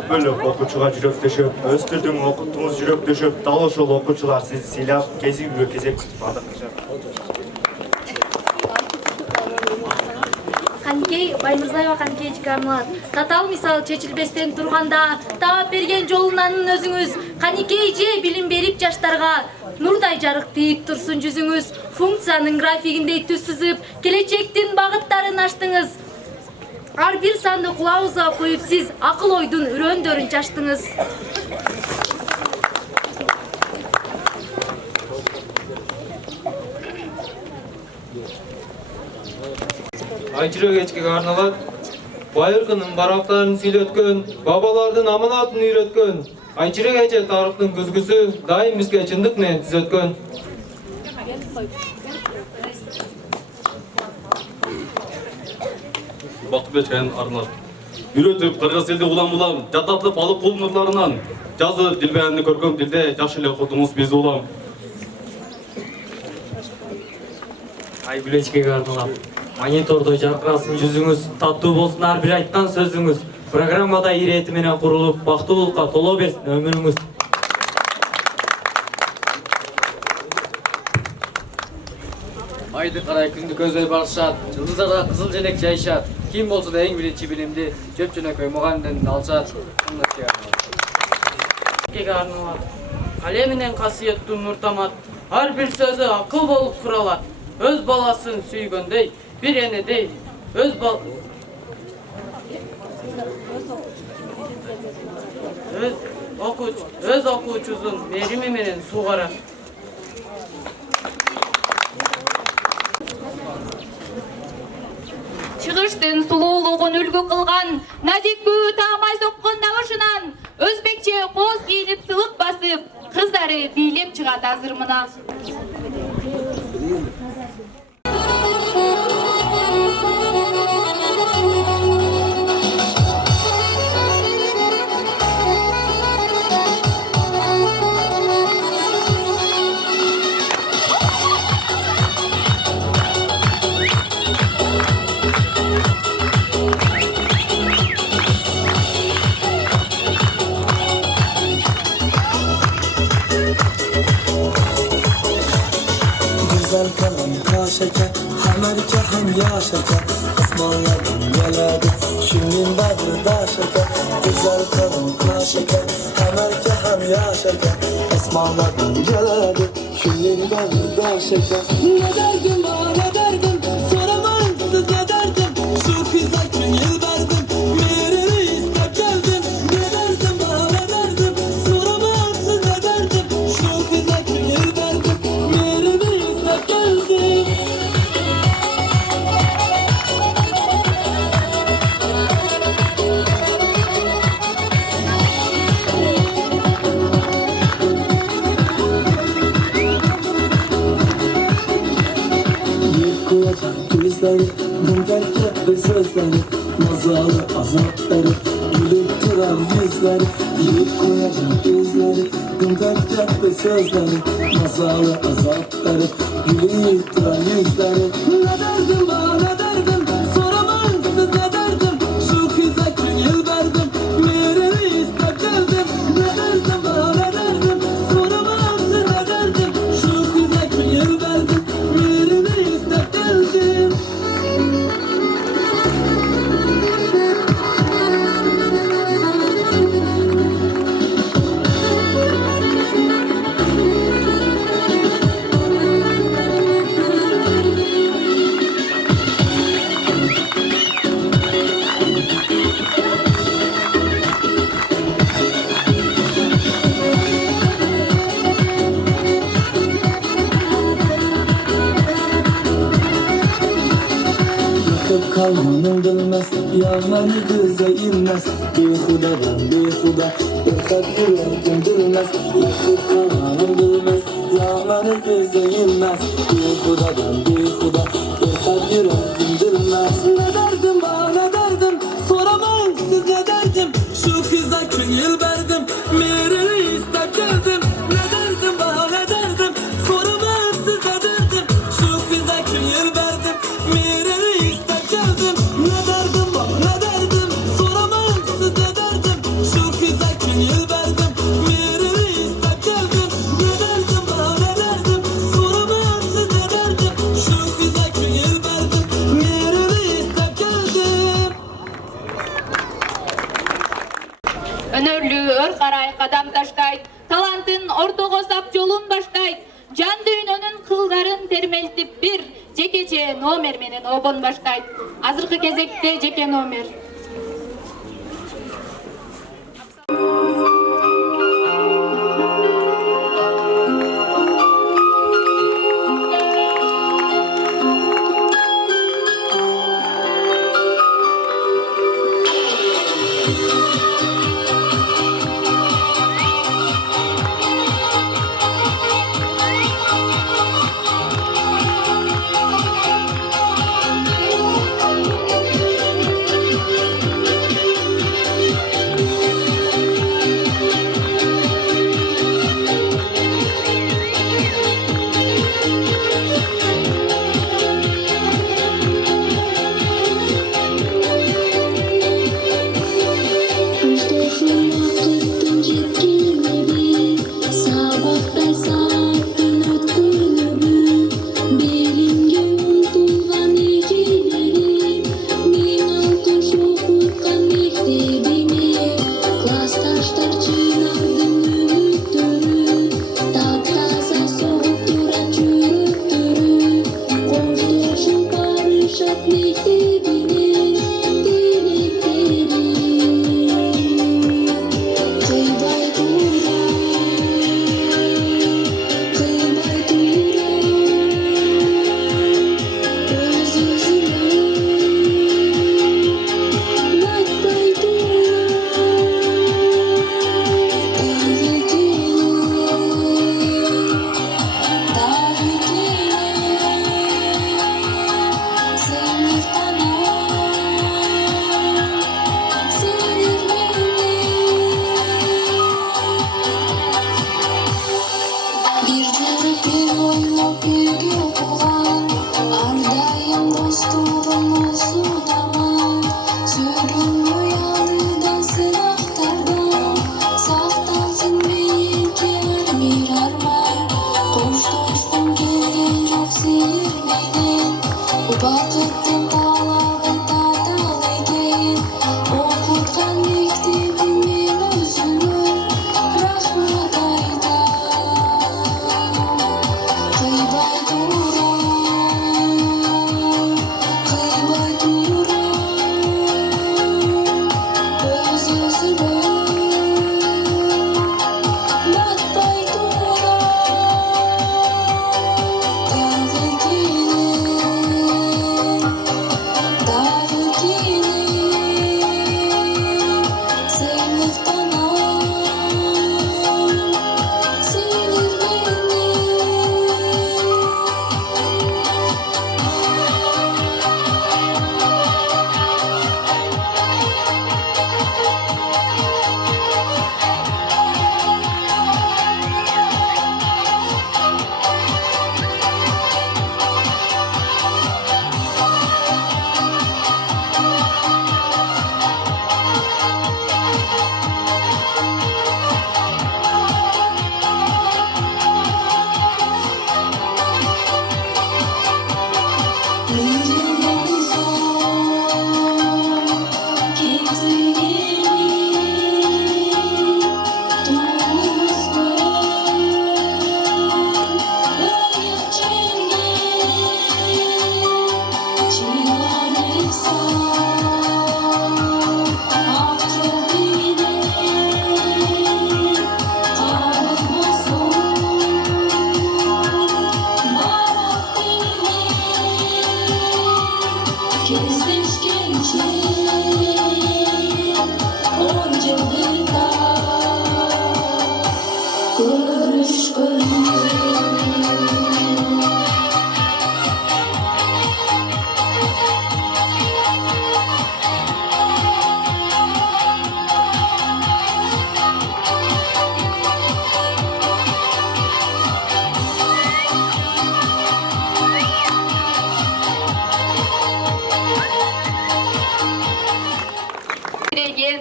Өпөлүп окуучуга жүрөктөшүп, өстүрдүң окутуңуз жүрөктөшүп, дал ошол окуучулар сизди сыйлап, кезигүүгө кезек күтүп атат. Каникей Баймырзаева Каникейчике арналат. Татал мисал чечилбестен турганда таап берген жолунан өзүңүз. Каникей же билим берип жаштарга нурдай жарык тийип турсун жүзүңүз. Функциянын графигиндей түз сызып, келечектин багыттарын аштыңыз. Ар бир санды кулабыңызга коюп сиз акыл ойдун үрөндөрүн чачтыңыз. Айчыры кечкеге арналат. Байыркынын барактарын сүйлөткөн, бабалардын аманатын үйрөткөн. Айчыры кече тарыхтын күзгүсү дайым бизге чындык менен түзөткөн. Бактыбек чайын арналат. Үйрөтүп, кыргыз элди улам-улам, жаттатып алып кул нурларынан. Жазы дилбаянды көркөм дилде, жаш эле кутуңуз биз улам. Айгүл эчкеге арналат. Монитордо жаркырасын жүзүңүз, таттуу болсун ар бир айткан сөзүңүз. Программада ирети менен курулуп, бактылуулукка толо берсин өмүрүңүз. Айды карай күндү көздөй барышат, жылдыздарда кызыл желек жайышат. Ким болсо да эң биринчи билимди жөп жөнөкөй мугалимден алышат. Эчкеге арналат. Калем менен касиеттүү нуртамат, ар бир сөзү акыл болуп куралат. Өз баласын сүйгөндөй, bir enedey, öz okuuchusун merimi menen sugarat. Чыгыштын сулуулугун үлгү кылган, назиккүү таамай соккон набышынан, өзбекче коз кийинип сылык басып, кыздары бийлеп чыгат азыр мына. Hamerke hem yaşarken Osmanlı'dan geledi Şimdinin bağrıda şeker Güzel kadın kaşeker Hamerke hem yaşarken Osmanlı'dan geledi Şimdinin bağrıda şeker Ne derdim var ne derdim Soramayın siz ne derdim Şu kıza için yıl verdim Merimi istek geldim Ne derdim var ne derdim Soramayın siz ne derdim Şu kıza için yıl verdim Merimi istek geldim Gözleri, bundan ve sözleri Mazalı azapları Gülüp duran yüzleri Yiyip koyacak gözleri Bundan ve sözleri Mazalı azapları Gülüp duran yüzleri Ne derdim var ne derdim Soramayın siz ne derdim Şu kıza kim yıl verdim Merimi istek geldim Ne derdim var ne derdim Soramayın siz ne derdim Şu kıza kim yıl verdim Merimi istek geldim Kalmanı bilmez, yağmanı göze inmez Behudadan behuda, yakıp yüreğim durmaz Yakıp kalmanı bilmez, yağmanı göze inmez Behudadan behuda, yakıp yüreğim durmaz Ne derdim var ne derdim, soramayın siz ne derdim Şu kıza kim yıl verdim, merimi istek geldim Ne derdim var ne derdim, soramayın siz ne derdim Şu kıza kim yıl verdim, merimi istek geldim Ne derdim bak ne derdim Soramayın siz ne derdim Şu kıza kim yıl verdim Merimi istek geldim Ne derdim bak ne derdim Soramayın siz ne derdim Şu kıza kim yıl verdim Merimi istek термелтип бир жекече номер менен обон баштайт. Азыркы кезекте жеке номер.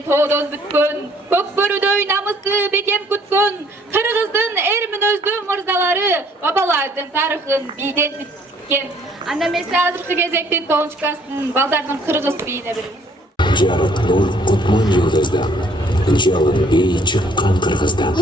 тоодон бүткөн, көк бөрүдөй намысты бекем күткөн, Кыргыздын эр мүнөздүү мырзалары бабалардын тарыхын бийден бүткен. Анда эмесе азыркы кезекте тоончкасын балдардын кыргыз бийине беребиз. Жарык нур кутман жылдыздан, жалын бей чыккан Кыргыздан.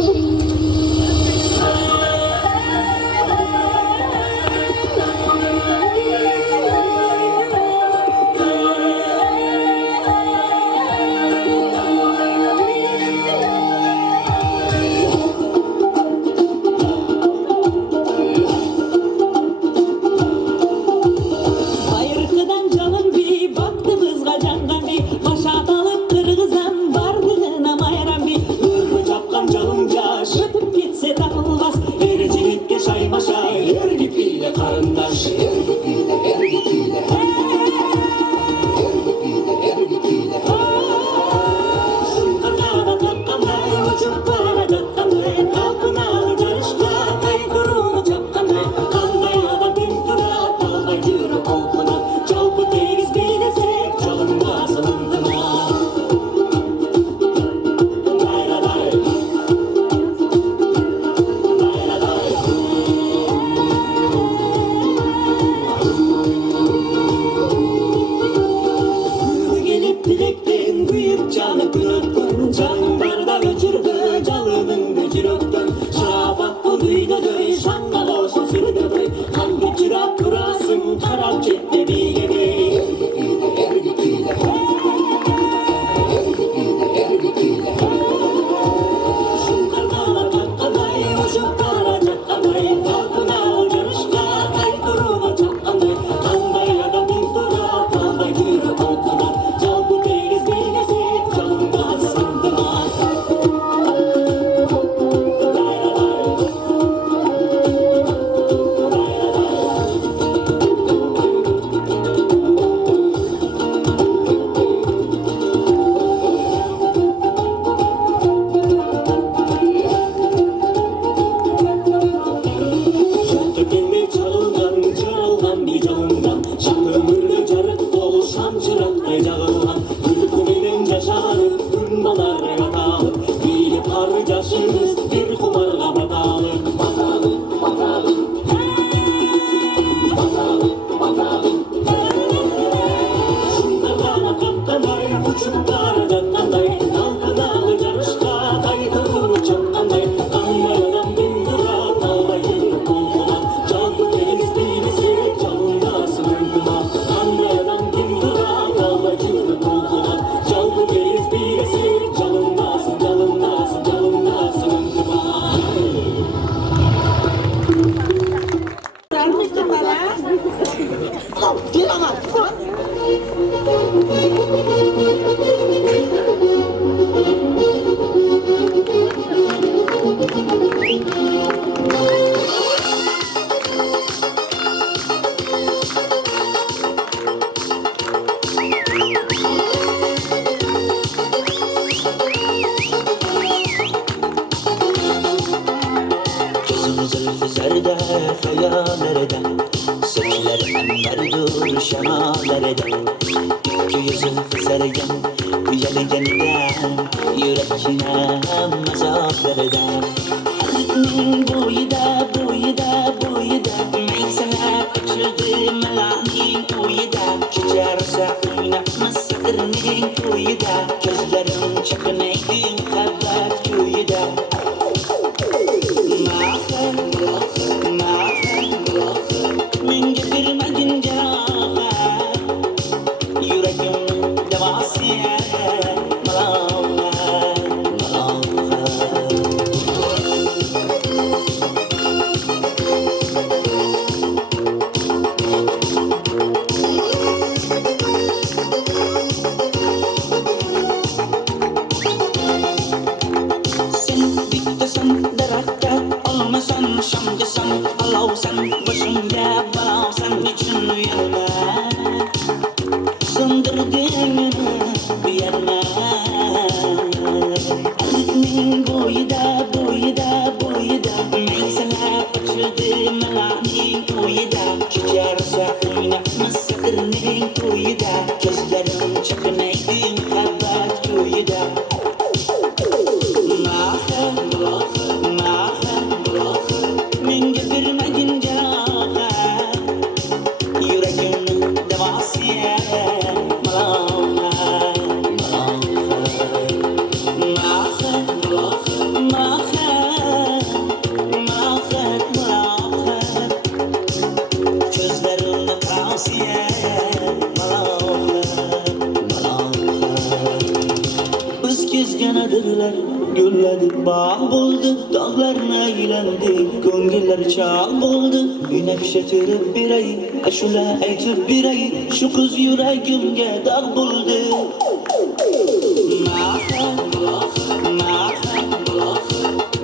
Şuna aytib beray, şu kız yuragimga dog' bo'ldi.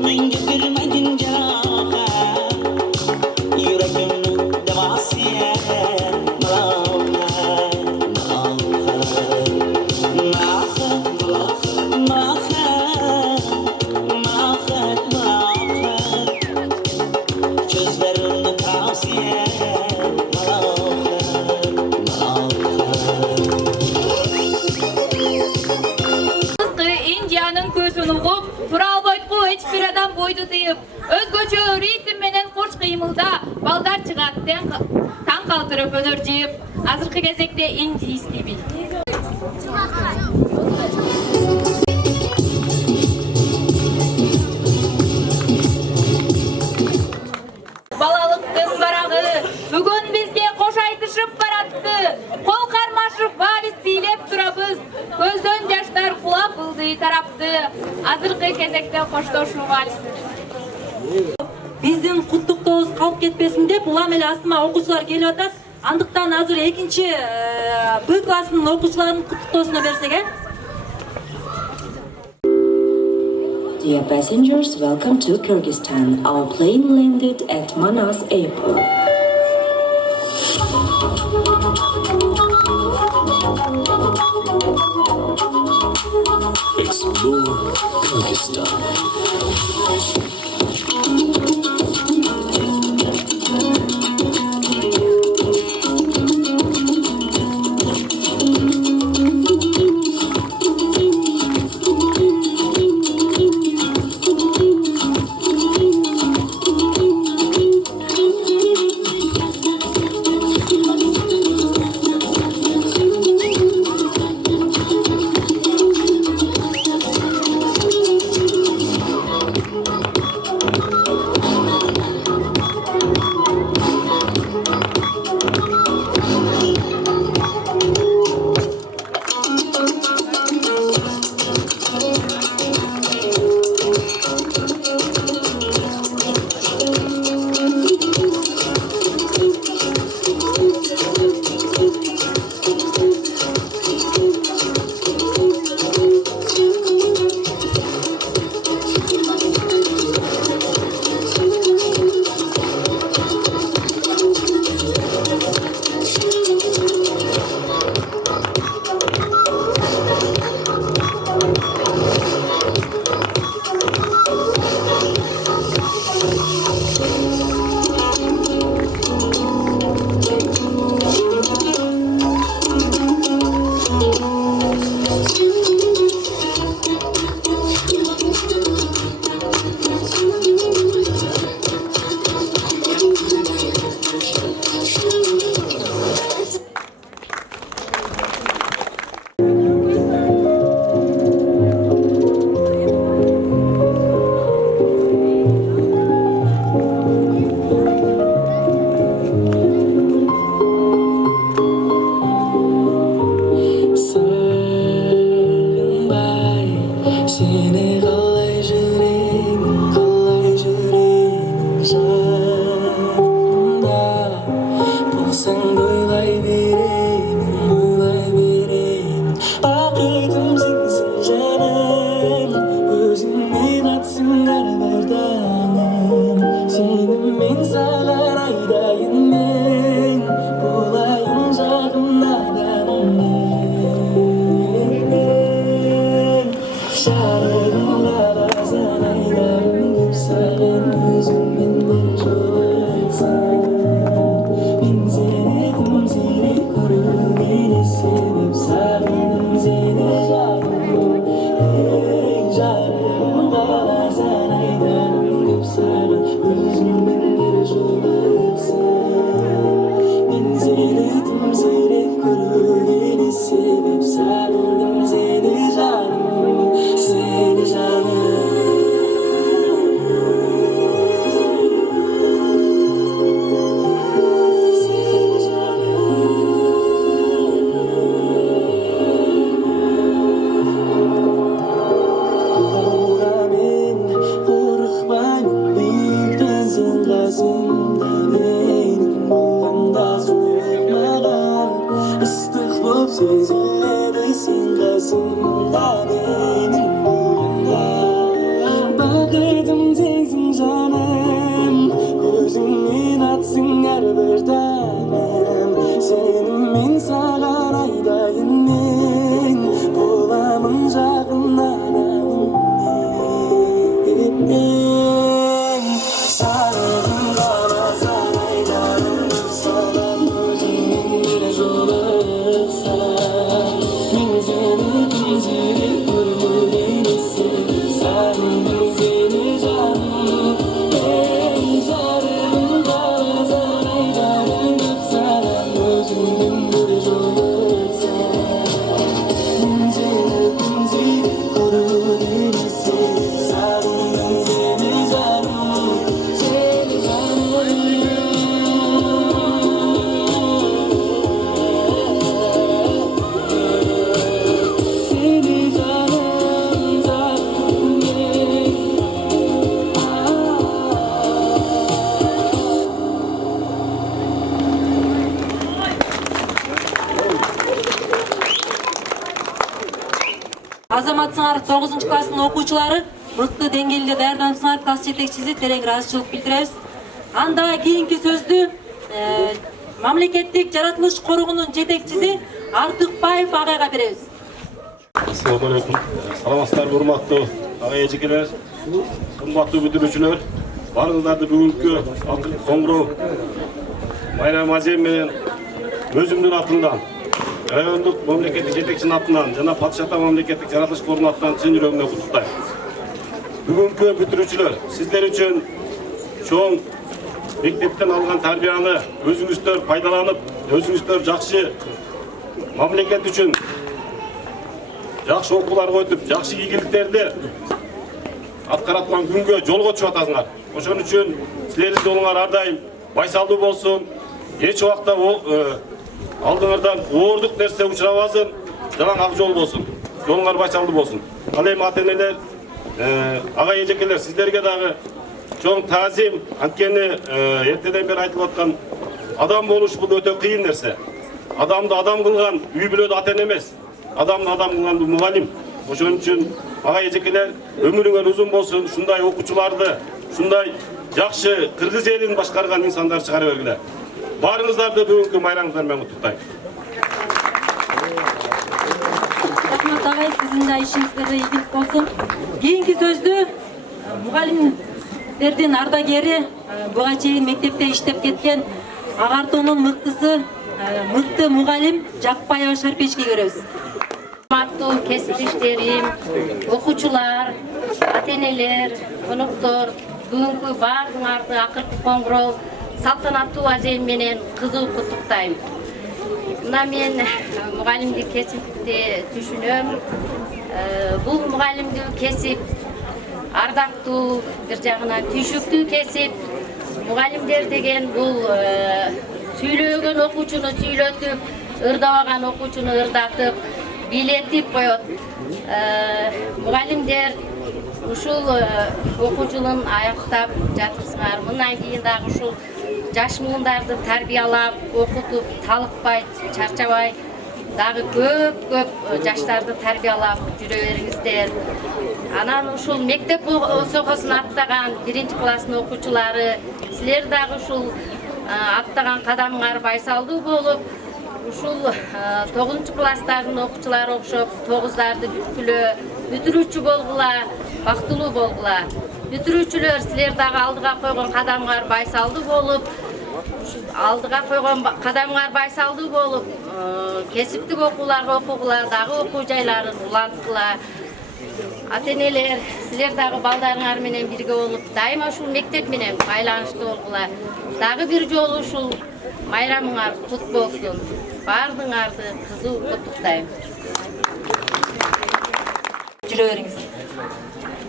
Menga bermagin jarohat, yuragimni davosiga taң kaldırıp önör jıyıp, azırkı кезекте эң жийиски бил. Балалыктын барагы бүгүн бизге кош айтышып баратты. Кол кармашып валис бийлеп турабыз. Көздөн жаштар кулап ылдый тарапты. Азыркы кезекте коштошуу валис. Биздин куттуктообуз калып кетпесин деп улам эле астыма окуучулар келип атат. Андыктан азыр экинчи Б классынын окуучуларынын куттуктоосуна берсек, Dear passengers, welcome to Kyrgyzstan. Our plane landed at Manas Airport. Explore Kyrgyzstan. Азаматсыңар 9 класстын окуучулары мыкты деңгээлде даярданыпсыңар. Класс жетекчиси терең ыраазычылык билдиребиз. Анда кийинки сөздү мамлекеттик жаратылыш коргоонун жетекчиси Артыкбаев агайга беребиз. Assalamu alaikum. Саламатсыздарбы, урматтуу ага эжекелер, кымбаттуу бүтүрүүчүлөр. Барыңыздарды бүгүнкү Акыркы Коңгуроо Майрам Азем менен өзүмдүн атымдан, райондук мамлекеттик жетекчинин атынан жана Патыш ата мамлекеттик жаратылыш коргоонун атынан чын жүрөгүмдөн куттуктайм. Бүгүнкү бүтүрүүчүлөр, сиздер үчүн чоң мектептен алган тарбияны өзүңүздөр пайдаланып, өзүңүздөр жакшы мамлекет үчүн жакшы окууларга өтүп, жакшы ийгиликтерди аткараткан күнгө жолго чыгып атасыңар. Ошон үчүн силердин жолуңар ар дайым байсалдуу болсун. Эч убакта алдыңардан оордук нерсе учурабасын, жалаң ак жол болсун. Жолуңар байсалдуу болсун. Ал эми ата-энелер, ага эжекелер, сиздерге дагы чоң таазим. Анткени эртеден бери айтылып аткан адам болуш бул өтө кыйын нерсе. Адамды адам кылган үй бүлөдө ата-эне эмес. Адамды адам кылган мугалим. Ошон үчүн ага эжекелер, өмүрүңөр узун болсун, ушундай окуучуларды, ушундай жакшы кыргыз элин башкарган инсандар чыгара бергиле. Барыңыздарды бүгүнкү майрамыңыздар менен куттуктайм. Рахмат агай, сиздин да ишиңиздерде ийгилик болсун. Кийинки сөздү мугалимдердин ардагери, буга чейин мектепте иштеп кеткен агартуунун мыктысы, мыкты мугалим Жакпаева Шарпечке беребиз. Урматтуу кесиптештерим, окуучулар, ата-энелер, коноктор, бүгүнкү баардыгыңарды Акыркы Коңгуроо салтанаттуу азем менен кызуу куттуктайм. Мына мен мугалимдик кесипти түшүнөм. Бул мугалимдик кесип ардактуу, бир жагынан түйшүктүү кесип. Мугалимдер деген бул сүйлөгөн окуучуну сүйлөтүп, ырдабаган окуучуну ырдатып, билетип коет. Мугалимдер ушул окуучулун аяктап жатырсыңар. Мындан кийин дагы ушул жаш муундарды тарбиялап, окутуп, талыкпай, чарчабай, дагы көп жаштарды тарбиялап жүрө бериңиздер. Анан ушул мектеп сокосун аттаган 1 класстын окуучулары, силер дагы ушул аттаган кадамыңар байсалдуу болуп, ушул 9 класстардын окуучулары окшоп 9дарды бүткүлө, бүтүрүүчү болгула, бактылуу болгула. Бүтүрүүчүлөр, силер дагы алдыга койгон кадамыңар байсалдуу болуп, кесиптик окууларга окугула, дагы окуу жайларын уланткыла. Ата-энелер, силер дагы балдарыңар менен бирге болуп, дайыма ушул мектеп менен байланыштуу болгула. Дагы бир жолу ушул майрамыңар кут болсун. Бардыңарды кызуу куттуктайм. Жүрө бериңиз.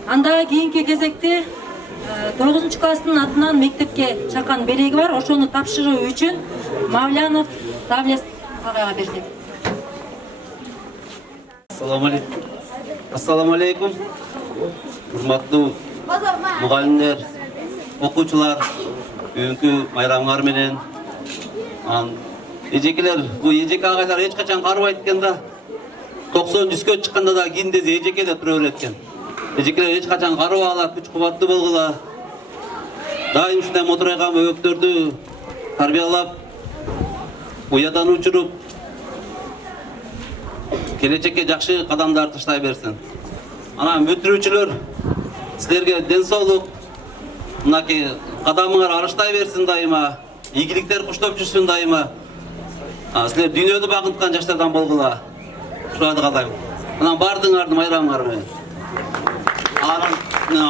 Анда кийинки кезекте 9 класстын атынан мектепке чакан белеги бар. Ошону тапшыруу үчүн Мавлянов Давлет агайга берсек. Ассаламу алейкум. Урматтуу мугалимдер, окуучулар, бүгүнкү майрамыңар менен эжекелер, бул эжеке агайлар эч качан карыбайт экен да. 90-100кө чыкканда да киндези эжекеде тура берет экен. Эжекелер эч качан карыбагыла, күч кубаттуу болгула. Дайым ушундай мотурайган бөбөктөрдү тарбиялап, уядан учуруп, келечекке жакшы кадамдар таштай берсин. Анан бүтүрүүчүлөр, силерге ден соолук, мынакей кадамыңар арыштай берсин дайыма, ийгиликтер куштап жүрсүн дайыма. Силер дүйнөдү багынткан жаштардан болгула. Ушуларды каалайм. Анан бардыңарды майрамыңар менен. Анан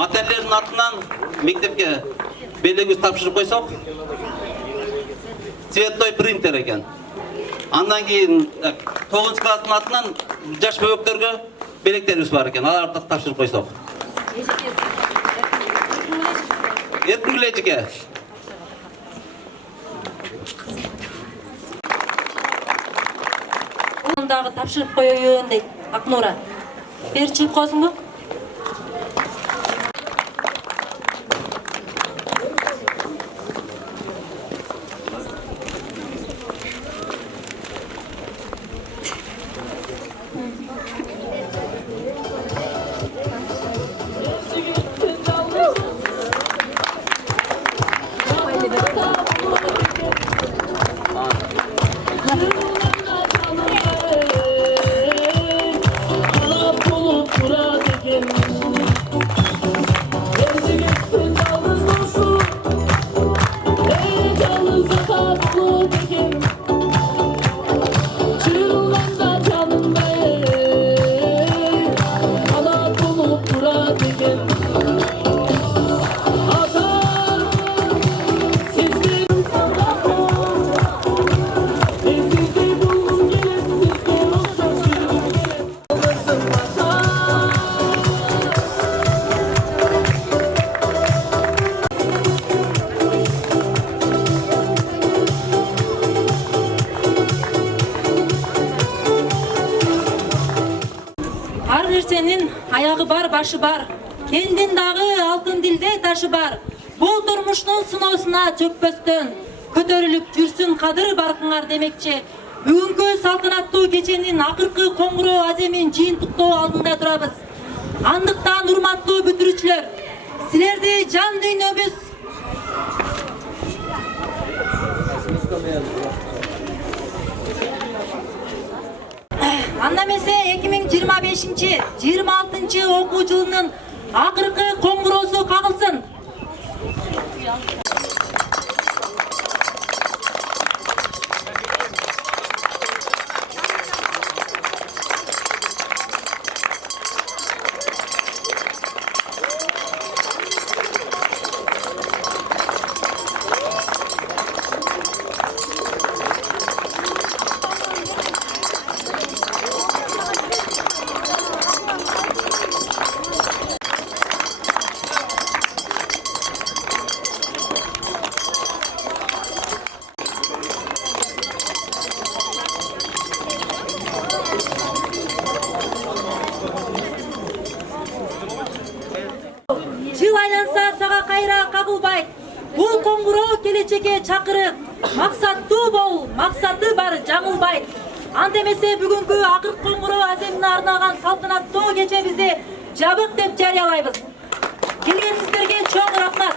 ата-энелердин атынан мектепке белегибизди тапшырып койсок, цветной принтер экен. Андан кийин 9 класстын атынан жаш бөбөктөргө белектерибиз бар экен. Аларды тапшырып койсок. Эркин эжеке. Дагы тапшырып коеюн дейт Акнура. Бери чыгып койсуңбу? Ар нерсенин аягы бар, башы бар. Келдин дагы алтын дилде ташы бар. Бул турмуштун сыноосуна чөкпөстөн көтөрүлүп жүрсүн кадыр баркыңар демекчи. Бүгүнкү салтанаттуу кеченин акыркы коңгуроо аземин жыйынтыктоо алдында турабыз. Андыктан урматтуу бүтүрүүчүлөр, силерди жан дүйнөбүз анда эмесе 2025-26 окуу жылынын акыркы коңгуроосу кагылсын. Жыл айланса сага кайра кагылбайт. Бул коңгуроо келечекке чакырык. Максаттуу бол, максаты бар жаңылбайт. Анда эмесе бүгүнкү акыркы коңгуроо аземине арналган салтанаттуу кечебизди жабык деп жарыялайбыз. Келгениңиздерге чоң рахмат.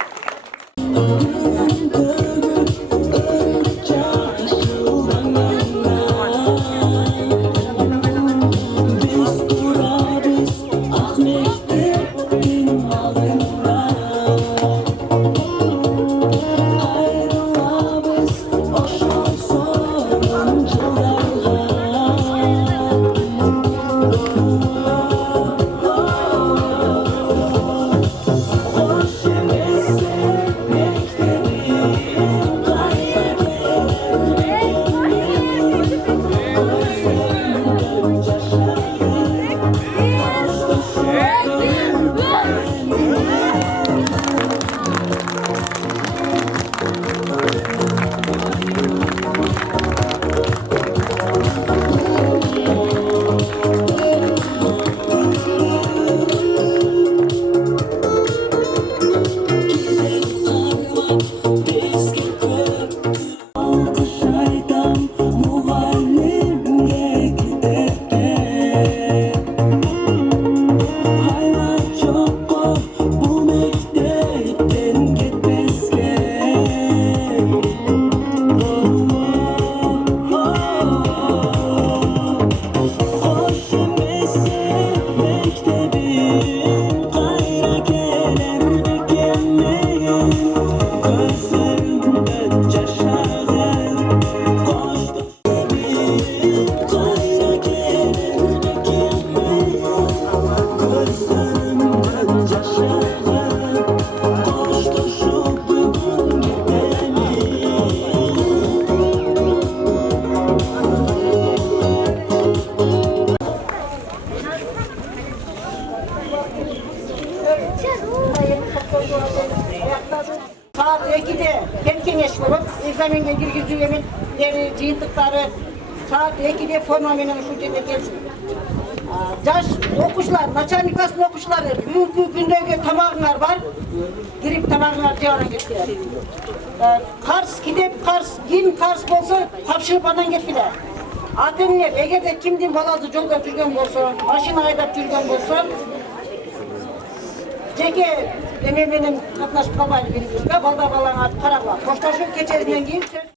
Saat 2'de hem kengeş bulup, egzamenge girgizүү emin жыйынтыктары saat 2'de forma менен ушул жерде келсин. Жаш окуучулар, начальник класстын окуучулары, бүгүнкү күндөгү тамагыңар бар. Кирип тамагыңар жеп анан кеткиле. Карс, китеп карс, ким карс болсо, тапшырып анан кеткиле. Ата-эне эгерде кимдин баласы жолдо жүргөн болсо, машина айдап жүргөн болсо, жеке эме менен катнашып калбайлы бириңизге, балда балаңарды карагыла. Коштошуу кечесинен кийин